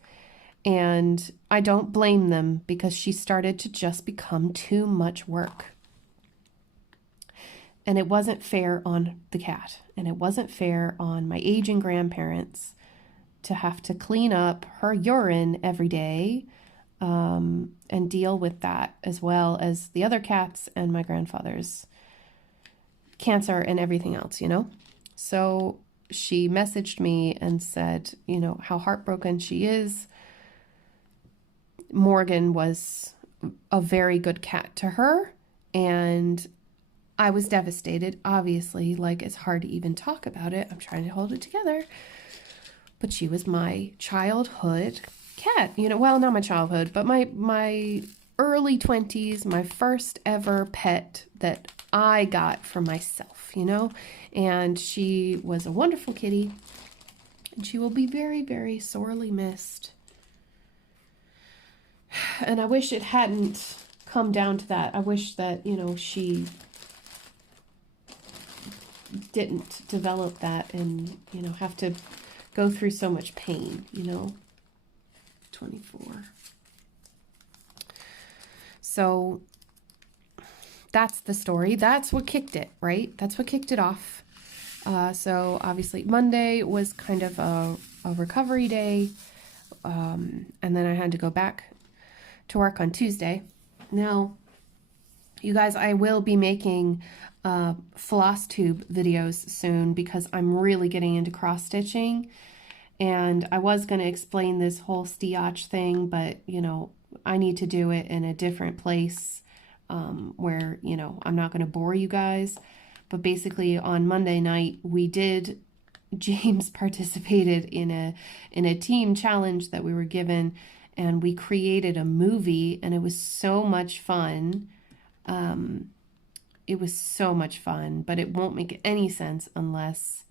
and I don't blame them because she started to just become too much work. And it wasn't fair on the cat, and it wasn't fair on my aging grandparents to have to clean up her urine every day, and deal with that, as well as the other cats and my grandfather's cancer and everything else, So she messaged me and said, how heartbroken she is. Morgan was a very good cat to her, and I was devastated, obviously. Like, it's hard to even talk about it. I'm trying to hold it together. But she was my childhood cat. Well, not my childhood, but my early 20s, my first ever pet that I got for myself, And she was a wonderful kitty, and she will be very, very sorely missed. And I wish it hadn't come down to that. I wish that, she didn't develop that and, have to go through so much pain, 24. So that's the story. That's what kicked it, right? That's what kicked it off. So obviously Monday was kind of a recovery day. And then I had to go back to work on Tuesday. Now, you guys, I will be making floss tube videos soon because I'm really getting into cross stitching, and I was going to explain this whole stitch thing, but I need to do it in a different place where I'm not going to bore you guys. But basically on Monday night James participated in a team challenge that we were given, and we created a movie, and it was so much fun. It was so much fun, but it won't make any sense unless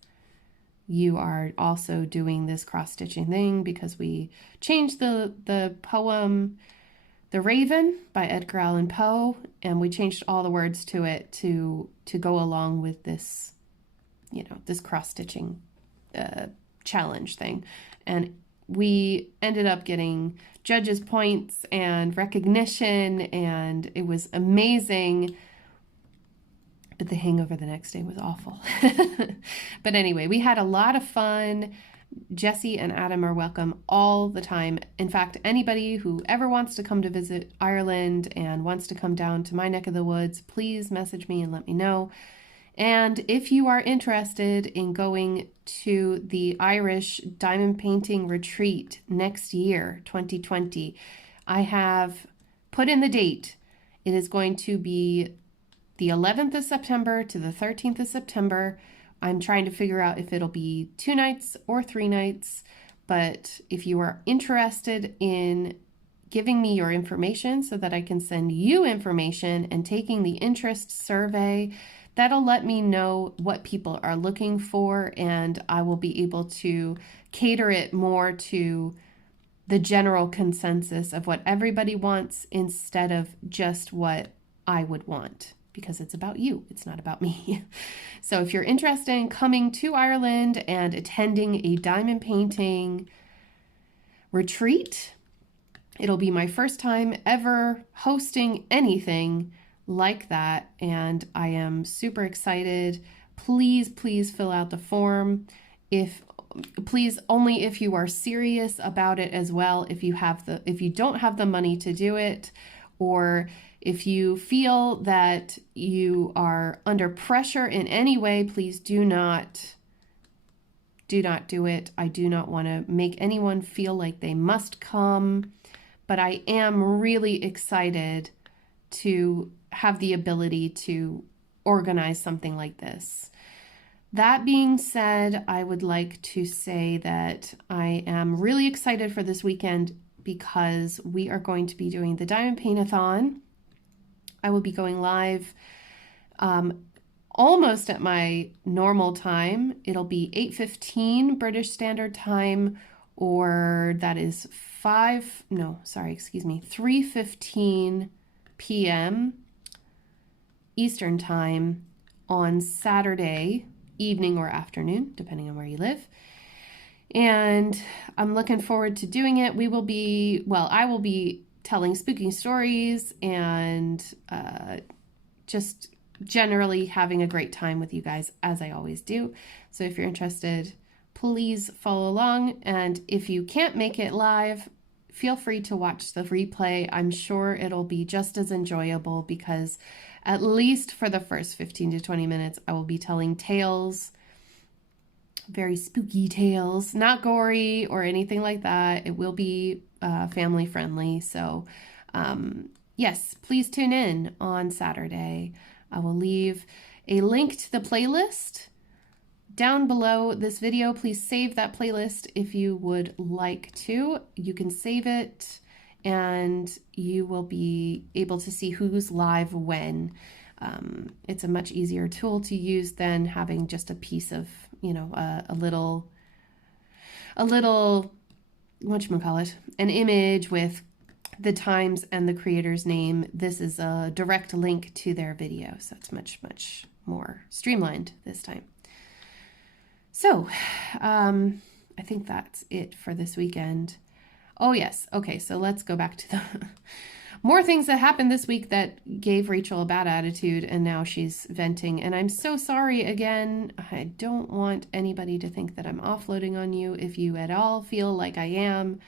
you are also doing this cross-stitching thing, because we changed the poem The Raven by Edgar Allan Poe, and we changed all the words to it to go along with this, this cross-stitching challenge thing. And we ended up getting judges' points and recognition, and it was amazing. But the hangover the next day was awful. But anyway, we had a lot of fun. Jesse and Adam are welcome all the time. In fact, anybody who ever wants to come to visit Ireland and wants to come down to my neck of the woods, please message me and let me know. And if you are interested in going to the Irish Diamond Painting Retreat next year, 2020, I have put in the date. It is going to be the 11th of September to the 13th of September. I'm trying to figure out if it'll be 2 nights or 3 nights, but if you are interested in giving me your information so that I can send you information and taking the interest survey, that'll let me know what people are looking for, and I will be able to cater it more to the general consensus of what everybody wants instead of just what I would want, because it's about you. It's not about me. So if you're interested in coming to Ireland and attending a diamond painting retreat, it'll be my first time ever hosting anything like that, and I am super excited. Please fill out the form. Please only if you are serious about it as well. If you don't have the money to do it, or if you feel that you are under pressure in any way, please do not do it. I do not want to make anyone feel like they must come, but I am really excited to have the ability to organize something like this. That being said, I would like to say that I am really excited for this weekend because we are going to be doing the Diamond Paint-a-thon. I will be going live almost at my normal time. It'll be 8:15 British Standard Time, or that is 3:15 p.m. Eastern Time on Saturday evening or afternoon, depending on where you live. And I'm looking forward to doing it. I will be telling spooky stories and just generally having a great time with you guys, as I always do. So if you're interested, please follow along. And if you can't make it live, feel free to watch the replay. I'm sure it'll be just as enjoyable, because at least for the first 15 to 20 minutes, I will be telling tales, very spooky tales, not gory or anything like that. It will be family friendly. So yes, please tune in on Saturday. I will leave a link to the playlist down below this video. Please save that playlist if you would like to. You can save it and you will be able to see who's live when. It's a much easier tool to use than having just a piece of, a little, whatchamacallit, an image with the times and the creator's name. This is a direct link to their video, so it's much more streamlined this time. So, I think that's it for this weekend. Oh yes, okay, so let's go back to the more things that happened this week that gave Rachel a bad attitude, and now she's venting, and I'm so sorry again. I don't want anybody to think that I'm offloading on you. If you at all feel like I am,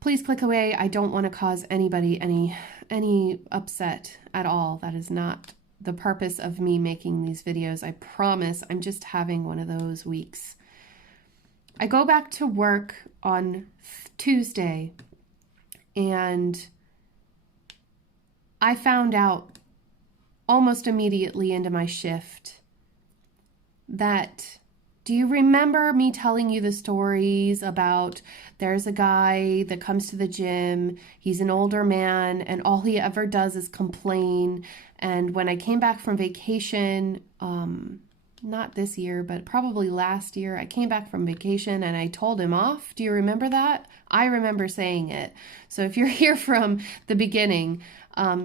please click away. I don't want to cause anybody any upset at all. That is not the purpose of me making these videos. I promise. I'm just having one of those weeks. I go back to work on Tuesday, and I found out almost immediately into my shift that Do you remember me telling you the stories about there's a guy that comes to the gym, he's an older man, and all he ever does is complain. And when I came back from vacation, not this year, but probably last year, I came back from vacation and I told him off. Do you remember that? I remember saying it. So if you're here from the beginning,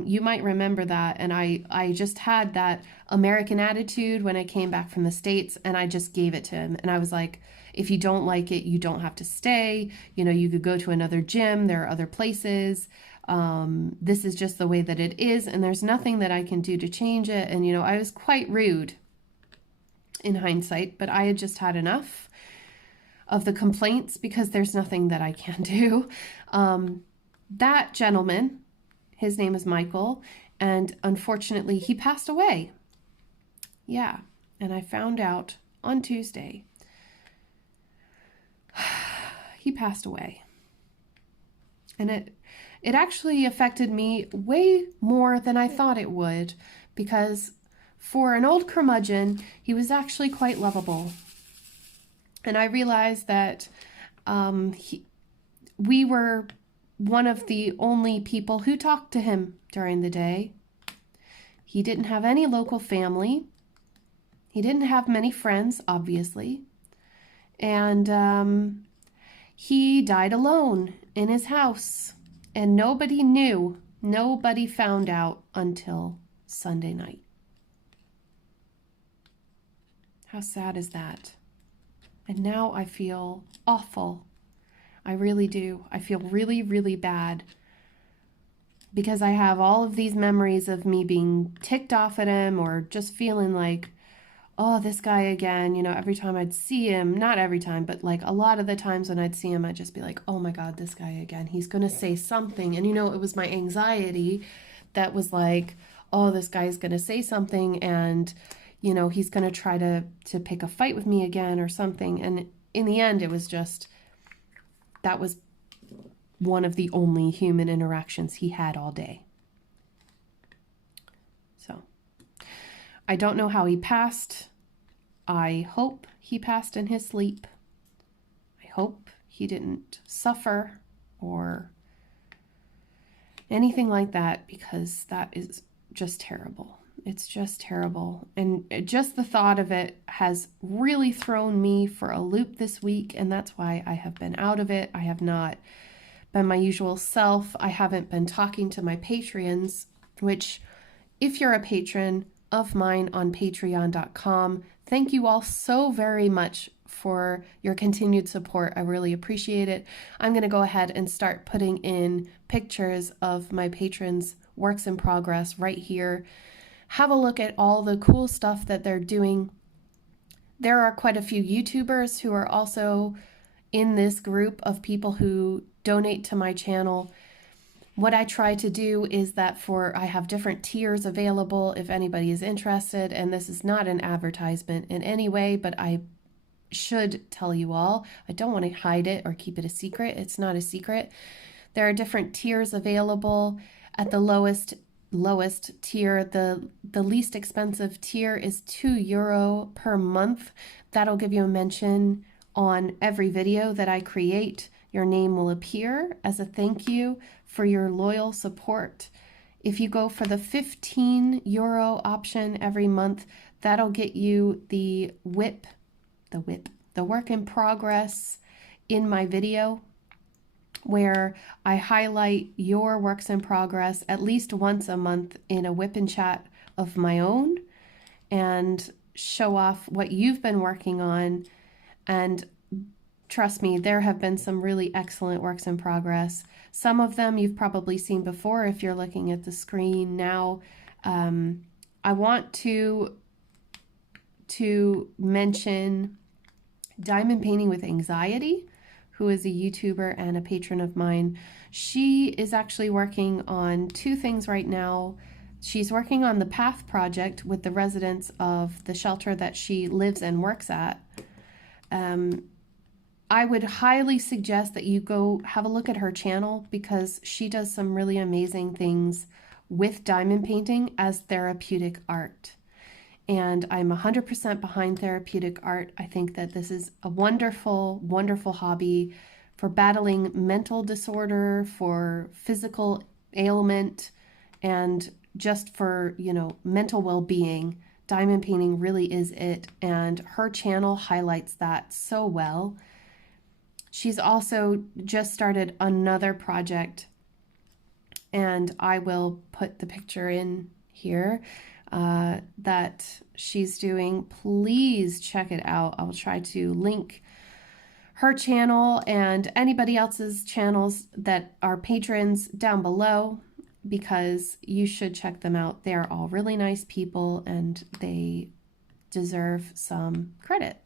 you might remember that. And I just had that American attitude when I came back from the States, and I just gave it to him. And I was like, if you don't like it, you don't have to stay. You know, you could go to another gym. There are other places. This is just the way that it is, and there's nothing that I can do to change it. And, you know, I was quite rude in hindsight, but I had just had enough of the complaints because there's nothing that I can do. That gentleman, his name is Michael, and unfortunately he passed away. Yeah, and I found out on Tuesday he passed away. And it actually affected me way more than I thought it would, because for an old curmudgeon, he was actually quite lovable. And I realized that we were one of the only people who talked to him during the day. He didn't have any local family. He didn't have many friends, obviously. And he died alone in his house. And nobody knew. Nobody found out until Sunday night. How sad is that? And now I feel awful. I really do. I feel really, really bad. Because I have all of these memories of me being ticked off at him, or just feeling like, oh, this guy again. You know, every time I'd see him, not every time, but like a lot of the times when I'd see him, I'd just be like, oh my God, this guy again. He's going to say something. And, you know, it was my anxiety that was like, oh, this guy's going to say something, and, you know, he's going to try to pick a fight with me again or something. And in the end, it was just, that was one of the only human interactions he had all day. So I don't know how he passed. I hope he passed in his sleep. I hope he didn't suffer or anything like that, because that is just terrible. It's just terrible. And just the thought of it has really thrown me for a loop this week, and that's why I have been out of it. I have not been my usual self. I haven't been talking to my Patreons, which, if you're a patron of mine on patreon.com, thank you all so very much for your continued support. I really appreciate it. I'm going to go ahead and start putting in pictures of my patrons' works in progress right here. Have a look at all the cool stuff that they're doing. There are quite a few YouTubers who are also in this group of people who donate to my channel. What I try to do is that I have different tiers available if anybody is interested, and this is not an advertisement in any way, but I should tell you all. I don't want to hide it or keep it a secret. It's not a secret. There are different tiers available. At the lowest tier, the least expensive tier is €2 per month. That'll give you a mention on every video that I create. Your name will appear as a thank you for your loyal support. If you go for the €15 option every month, that'll get you the work in progress in my video, where I highlight your works in progress at least once a month in a whip and chat of my own, and show off what you've been working on. And trust me, there have been some really excellent works in progress. Some of them you've probably seen before if you're looking at the screen now. I want to mention Diamond Painting with Anxiety, who is a YouTuber and a patron of mine. She is actually working on two things right now. She's working on the Path project with the residents of the shelter that she lives and works at. I would highly suggest that you go have a look at her channel, because she does some really amazing things with diamond painting as therapeutic art. and I'm 100% behind therapeutic art. I think that this is a wonderful, wonderful hobby for battling mental disorder, for physical ailment, and just for, mental well-being. Diamond painting really is it, and her channel highlights that so well. She's also just started another project, and I will put the picture in here that she's doing. Please check it out. I will try to link her channel and anybody else's channels that are patrons down below, because you should check them out. They're all really nice people and they deserve some credit.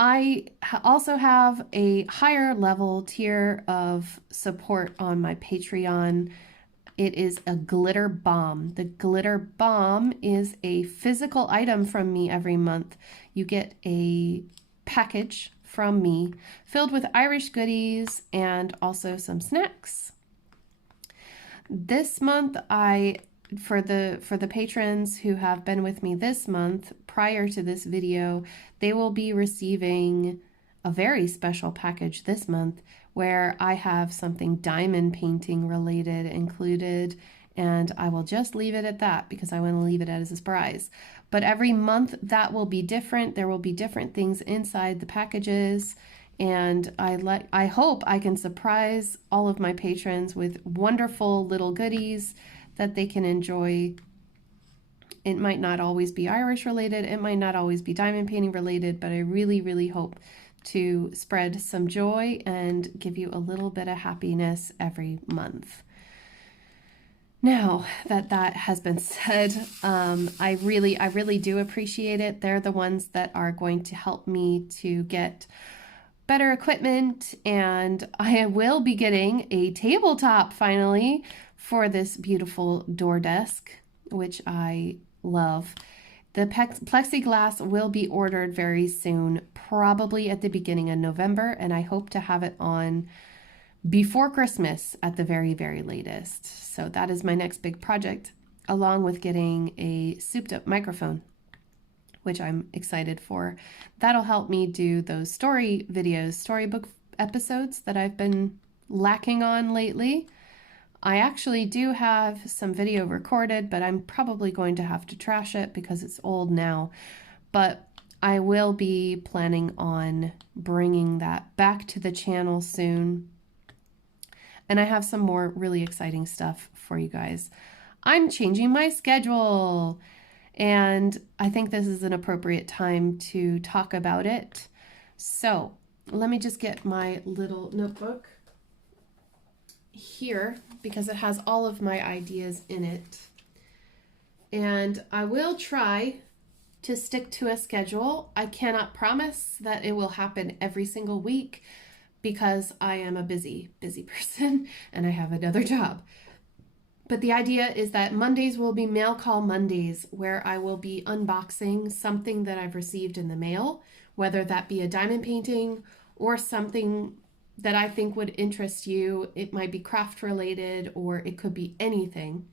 I also have a higher level tier of support on my Patreon. It is a glitter bomb. The glitter bomb is a physical item from me every month. You get a package from me filled with Irish goodies and also some snacks. This month, for the patrons who have been with me this month prior to this video, they will be receiving a very special package this month where I have something diamond painting related included, and I will just leave it at that because I want to leave it as a surprise. But every month that will be different. There will be different things inside the packages, and I hope I can surprise all of my patrons with wonderful little goodies that they can enjoy. It might not always be Irish related, it might not always be diamond painting related, but I really, really hope to spread some joy and give you a little bit of happiness every month. Now that that has been said, I really do appreciate it. They're the ones that are going to help me to get better equipment, and I will be getting a tabletop finally for this beautiful door desk, which I love. The plexiglass will be ordered very soon, probably at the beginning of November, and I hope to have it on before Christmas at the very, very latest. So that is my next big project, along with getting a souped up microphone, which I'm excited for. That'll help me do those story videos, storybook episodes that I've been lacking on lately. I actually do have some video recorded, but I'm probably going to have to trash it because it's old now. But I will be planning on bringing that back to the channel soon. And I have some more really exciting stuff for you guys. I'm changing my schedule, and I think this is an appropriate time to talk about it. So let me just get my little notebook here because it has all of my ideas in it. And I will try to stick to a schedule. I cannot promise that it will happen every single week because I am a busy person and I have another job. But the idea is that Mondays will be Mail Call Mondays, where I will be unboxing something that I've received in the mail, whether that be a diamond painting or something that I think would interest you. It might be craft related or it could be anything,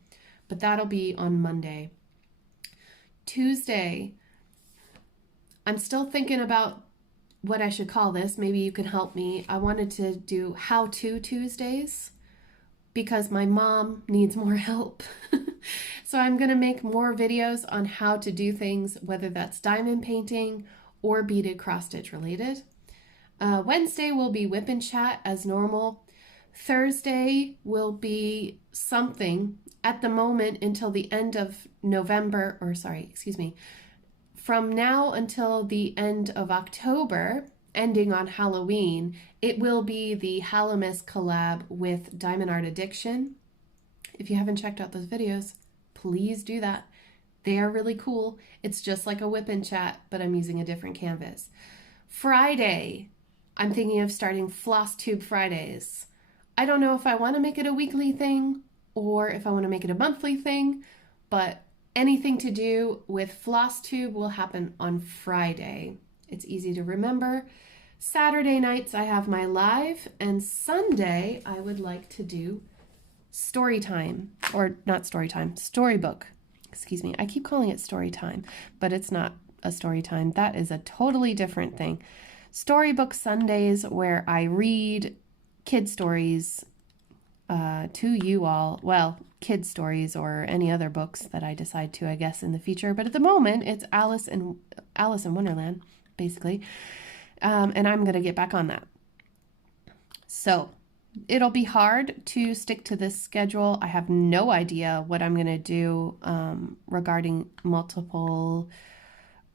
but that'll be on Monday. Tuesday, I'm still thinking about what I should call this. Maybe you can help me. I wanted to do How-To Tuesdays because my mom needs more help. So I'm going to make more videos on how to do things, whether that's diamond painting or beaded cross stitch related. Wednesday will be Whip and Chat as normal. Thursday will be something at the moment until the end of November, from now until the end of October, ending on Halloween, it will be the Halloween collab with Diamond Art Addiction. If you haven't checked out those videos, please do that. They are really cool. It's just like a Whip and Chat, but I'm using a different canvas. Friday, I'm thinking of starting Floss Tube Fridays. I don't know if I want to make it a weekly thing or if I want to make it a monthly thing, but anything to do with Floss Tube will happen on Friday. It's easy to remember. Saturday nights I have my live, and Sunday I would like to do story time, or not story time, storybook excuse me, I keep calling it story time, but it's not a story time. That is a totally different thing. Storybook Sundays, where I read kid stories to you all. Well, kid stories or any other books that I decide to, I guess, in the future. But at the moment, it's Alice in Wonderland, basically. And I'm going to get back on that. So it'll be hard to stick to this schedule. I have no idea what I'm going to do regarding multiple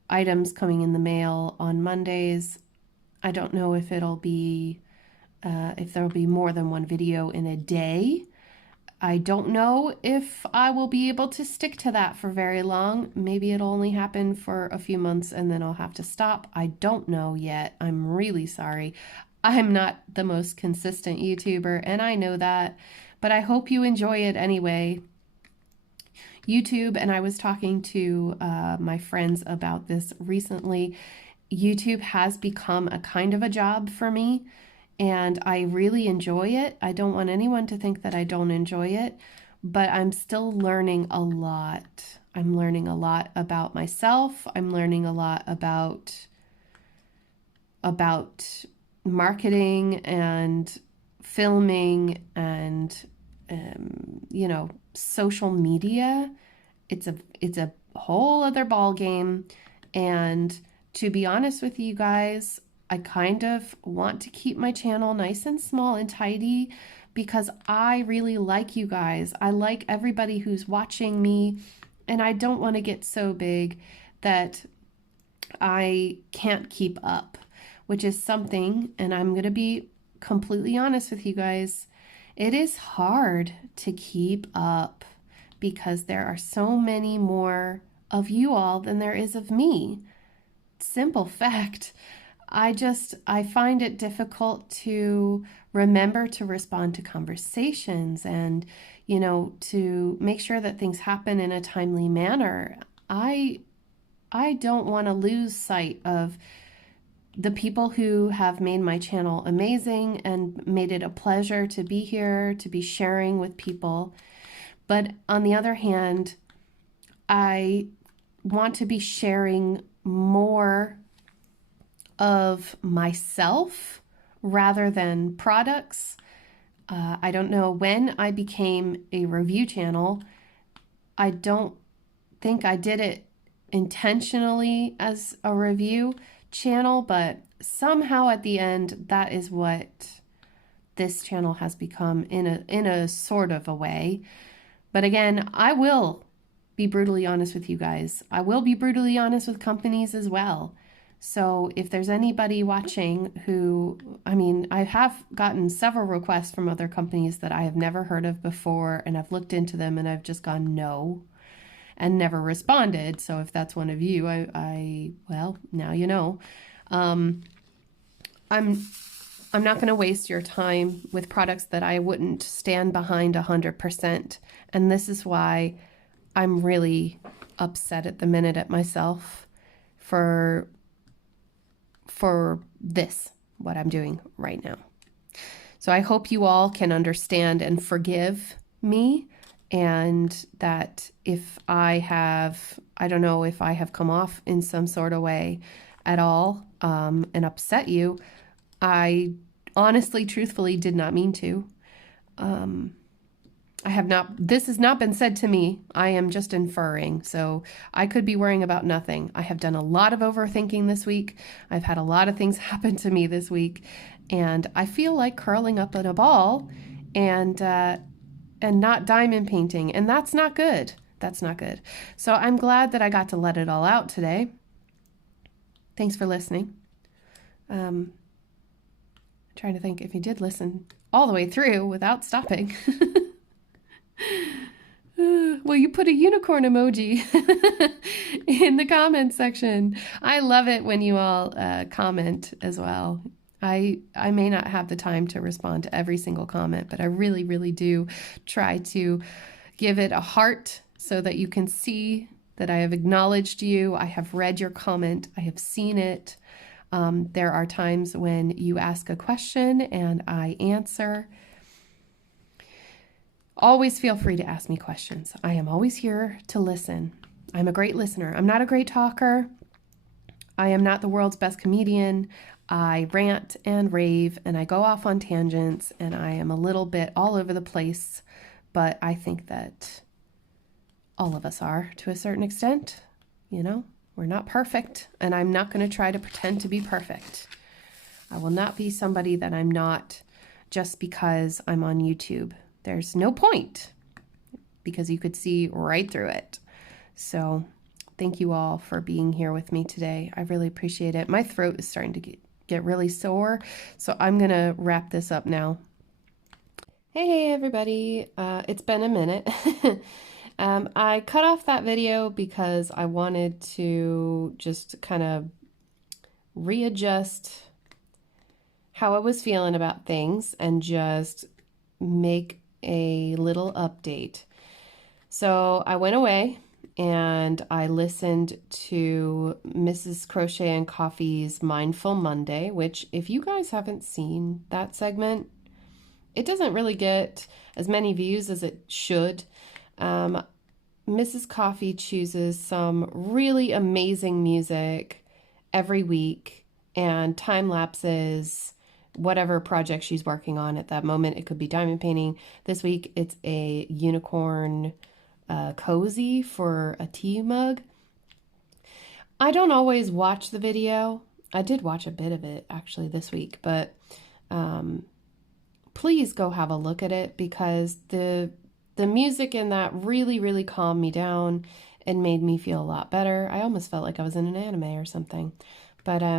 items coming in the mail on Mondays. I don't know if it'll be, if there'll be more than one video in a day. I don't know if I will be able to stick to that for very long. Maybe it'll only happen for a few months and then I'll have to stop. I don't know yet. I'm really sorry. I'm not the most consistent YouTuber, and I know that, but I hope you enjoy it anyway. YouTube, and I was talking to my friends about this recently, YouTube has become a kind of a job for me, and I really enjoy it. I don't want anyone to think that I don't enjoy it, but I'm still learning a lot. I'm learning a lot about myself. I'm learning a lot about marketing and filming and social media. It's a whole other ball game, and to be honest with you guys, I kind of want to keep my channel nice and small and tidy because I really like you guys. I like everybody who's watching me, and I don't want to get so big that I can't keep up, which is something, and I'm going to be completely honest with you guys, it is hard to keep up because there are so many more of you all than there is of me. Simple fact. I find it difficult to remember to respond to conversations and, to make sure that things happen in a timely manner. I don't want to lose sight of the people who have made my channel amazing and made it a pleasure to be here, to be sharing with people. But on the other hand, I want to be sharing more of myself rather than products. I don't know when I became a review channel. I don't think I did it intentionally as a review channel, but somehow at the end, that is what this channel has become in a sort of a way. But again, I will be brutally honest with you guys. I will be brutally honest with companies as well. So if there's anybody watching who, I have gotten several requests from other companies that I have never heard of before, and I've looked into them and I've just gone no and never responded. So if that's one of you, well, now you know. I'm not going to waste your time with products that I wouldn't stand behind 100%. And this is why I'm really upset at the minute at myself for this, what I'm doing right now. So I hope you all can understand and forgive me, and that if I don't know if I have come off in some sort of way at all and upset you, I honestly, truthfully did not mean to. This has not been said to me. I am just inferring. So I could be worrying about nothing. I have done a lot of overthinking this week. I've had a lot of things happen to me this week, and I feel like curling up in a ball and not diamond painting. And that's not good. That's not good. So I'm glad that I got to let it all out today. Thanks for listening. Trying to think if you did listen all the way through without stopping. Well, you put a unicorn emoji in the comment section. I love it when you all comment as well. I may not have the time to respond to every single comment, but I really, really do try to give it a heart so that you can see that I have acknowledged you. I have read your comment. I have seen it. There are times when you ask a question and I answer. Always feel free to ask me questions. I am always here to listen. I'm a great listener. I'm not a great talker. I am not the world's best comedian. I rant and rave and I go off on tangents and I am a little bit all over the place, but I think that all of us are to a certain extent. You know, we're not perfect, and I'm not going to try to pretend to be perfect. I will not be somebody that I'm not just because I'm on YouTube. There's no point, because you could see right through it. So thank you all for being here with me today. I really appreciate it. My throat is starting to get really sore, so I'm going to wrap this up now. Hey everybody, it's been a minute. I cut off that video because I wanted to just kind of readjust how I was feeling about things and just make a little update. So I went away and I listened to Mrs. Crochet and Coffee's Mindful Monday, which if you guys haven't seen that segment, it doesn't really get as many views as it should. Mrs. Coffee chooses some really amazing music every week and time lapses, whatever project she's working on at that moment. It could be diamond painting. This week it's a unicorn cozy for a tea mug. I don't always watch the video. I did watch a bit of it actually this week, but please go have a look at it, because the music in that really calmed me down and made me feel a lot better. I almost felt like I was in an anime or something. But I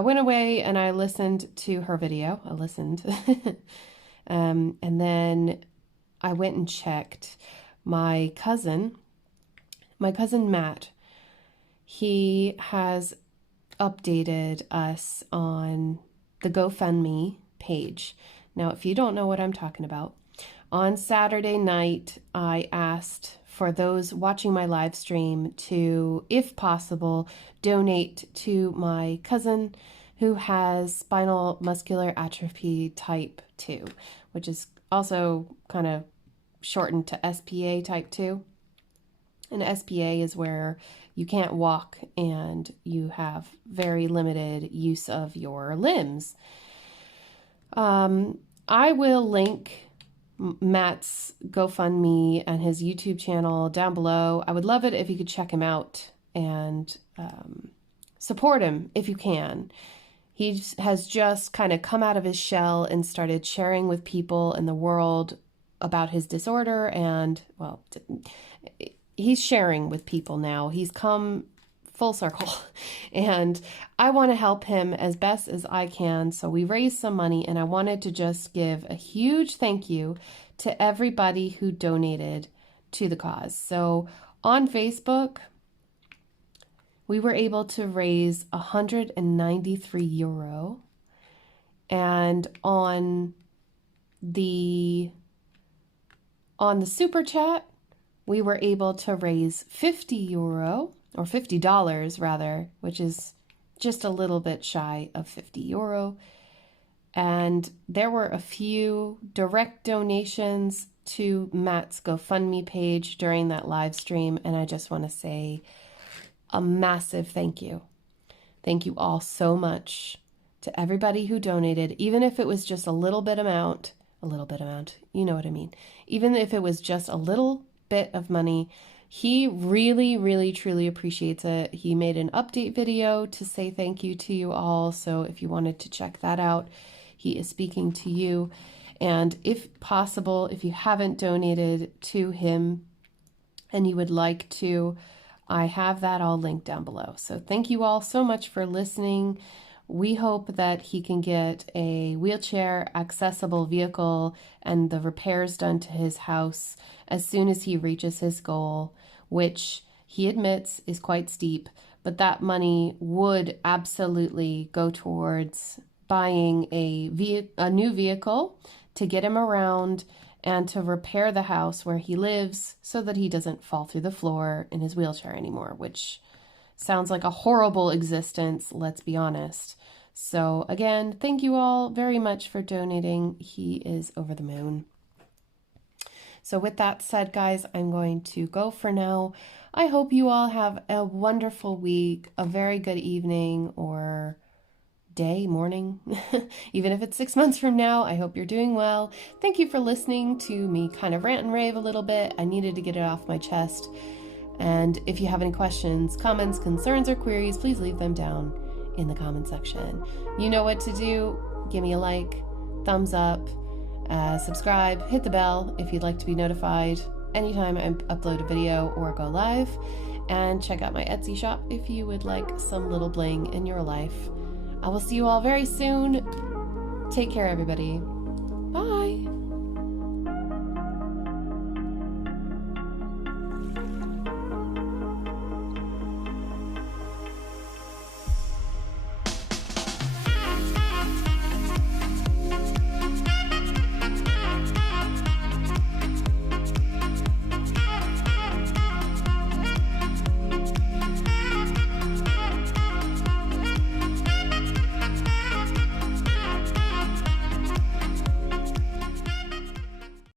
went away and I listened to her video. I listened. And then I went and checked my cousin Matt. He has updated us on the GoFundMe page. Now, if you don't know what I'm talking about, on Saturday night, I asked for those watching my live stream to, if possible, donate to my cousin who has spinal muscular atrophy type 2, which is also kind of shortened to SPA type 2. And SPA is where you can't walk and you have very limited use of your limbs. I will link Matt's GoFundMe and his YouTube channel down below. I would love it if you could check him out and support him if you can. He has just kind of come out of his shell and started sharing with people in the world about his disorder, and, well, he's sharing with people now. He's come full circle, and I want to help him as best as I can. So we raised some money, and I wanted to just give a huge thank you to everybody who donated to the cause. So on Facebook, we were able to raise €193, and on the super chat, we were able to raise €50, or $50 rather, which is just a little bit shy of €50. And there were a few direct donations to Matt's GoFundMe page during that live stream, and I just want to say a massive thank you. Thank you all so much to everybody who donated, even if it was just a little bit amount, you know what I mean. Even if it was just a little bit of money, he really truly appreciates it. He made an update video to say thank you to you all, so if you wanted to check that out, he is speaking to you. And if possible, if you haven't donated to him and you would like to, I have that all linked down below. So thank you all so much for listening. We hope that he can get a wheelchair accessible vehicle and the repairs done to his house as soon as he reaches his goal, which he admits is quite steep, but that money would absolutely go towards buying a new vehicle to get him around and to repair the house where he lives so that he doesn't fall through the floor in his wheelchair anymore, which sounds like a horrible existence, let's be honest. So again, thank you all very much for donating. He is over the moon. So with that said, guys, I'm going to go for now. I hope you all have a wonderful week, a very good evening or day, morning, even if it's 6 months from now. I hope you're doing well. Thank you for listening to me kind of rant and rave a little bit. I needed to get it off my chest. And if you have any questions, comments, concerns, or queries, please leave them down in the comment section. You know what to do. Give me a like, thumbs up, subscribe, hit the bell if you'd like to be notified anytime I upload a video or go live. And check out my Etsy shop if you would like some little bling in your life. I will see you all very soon. Take care, everybody. Bye.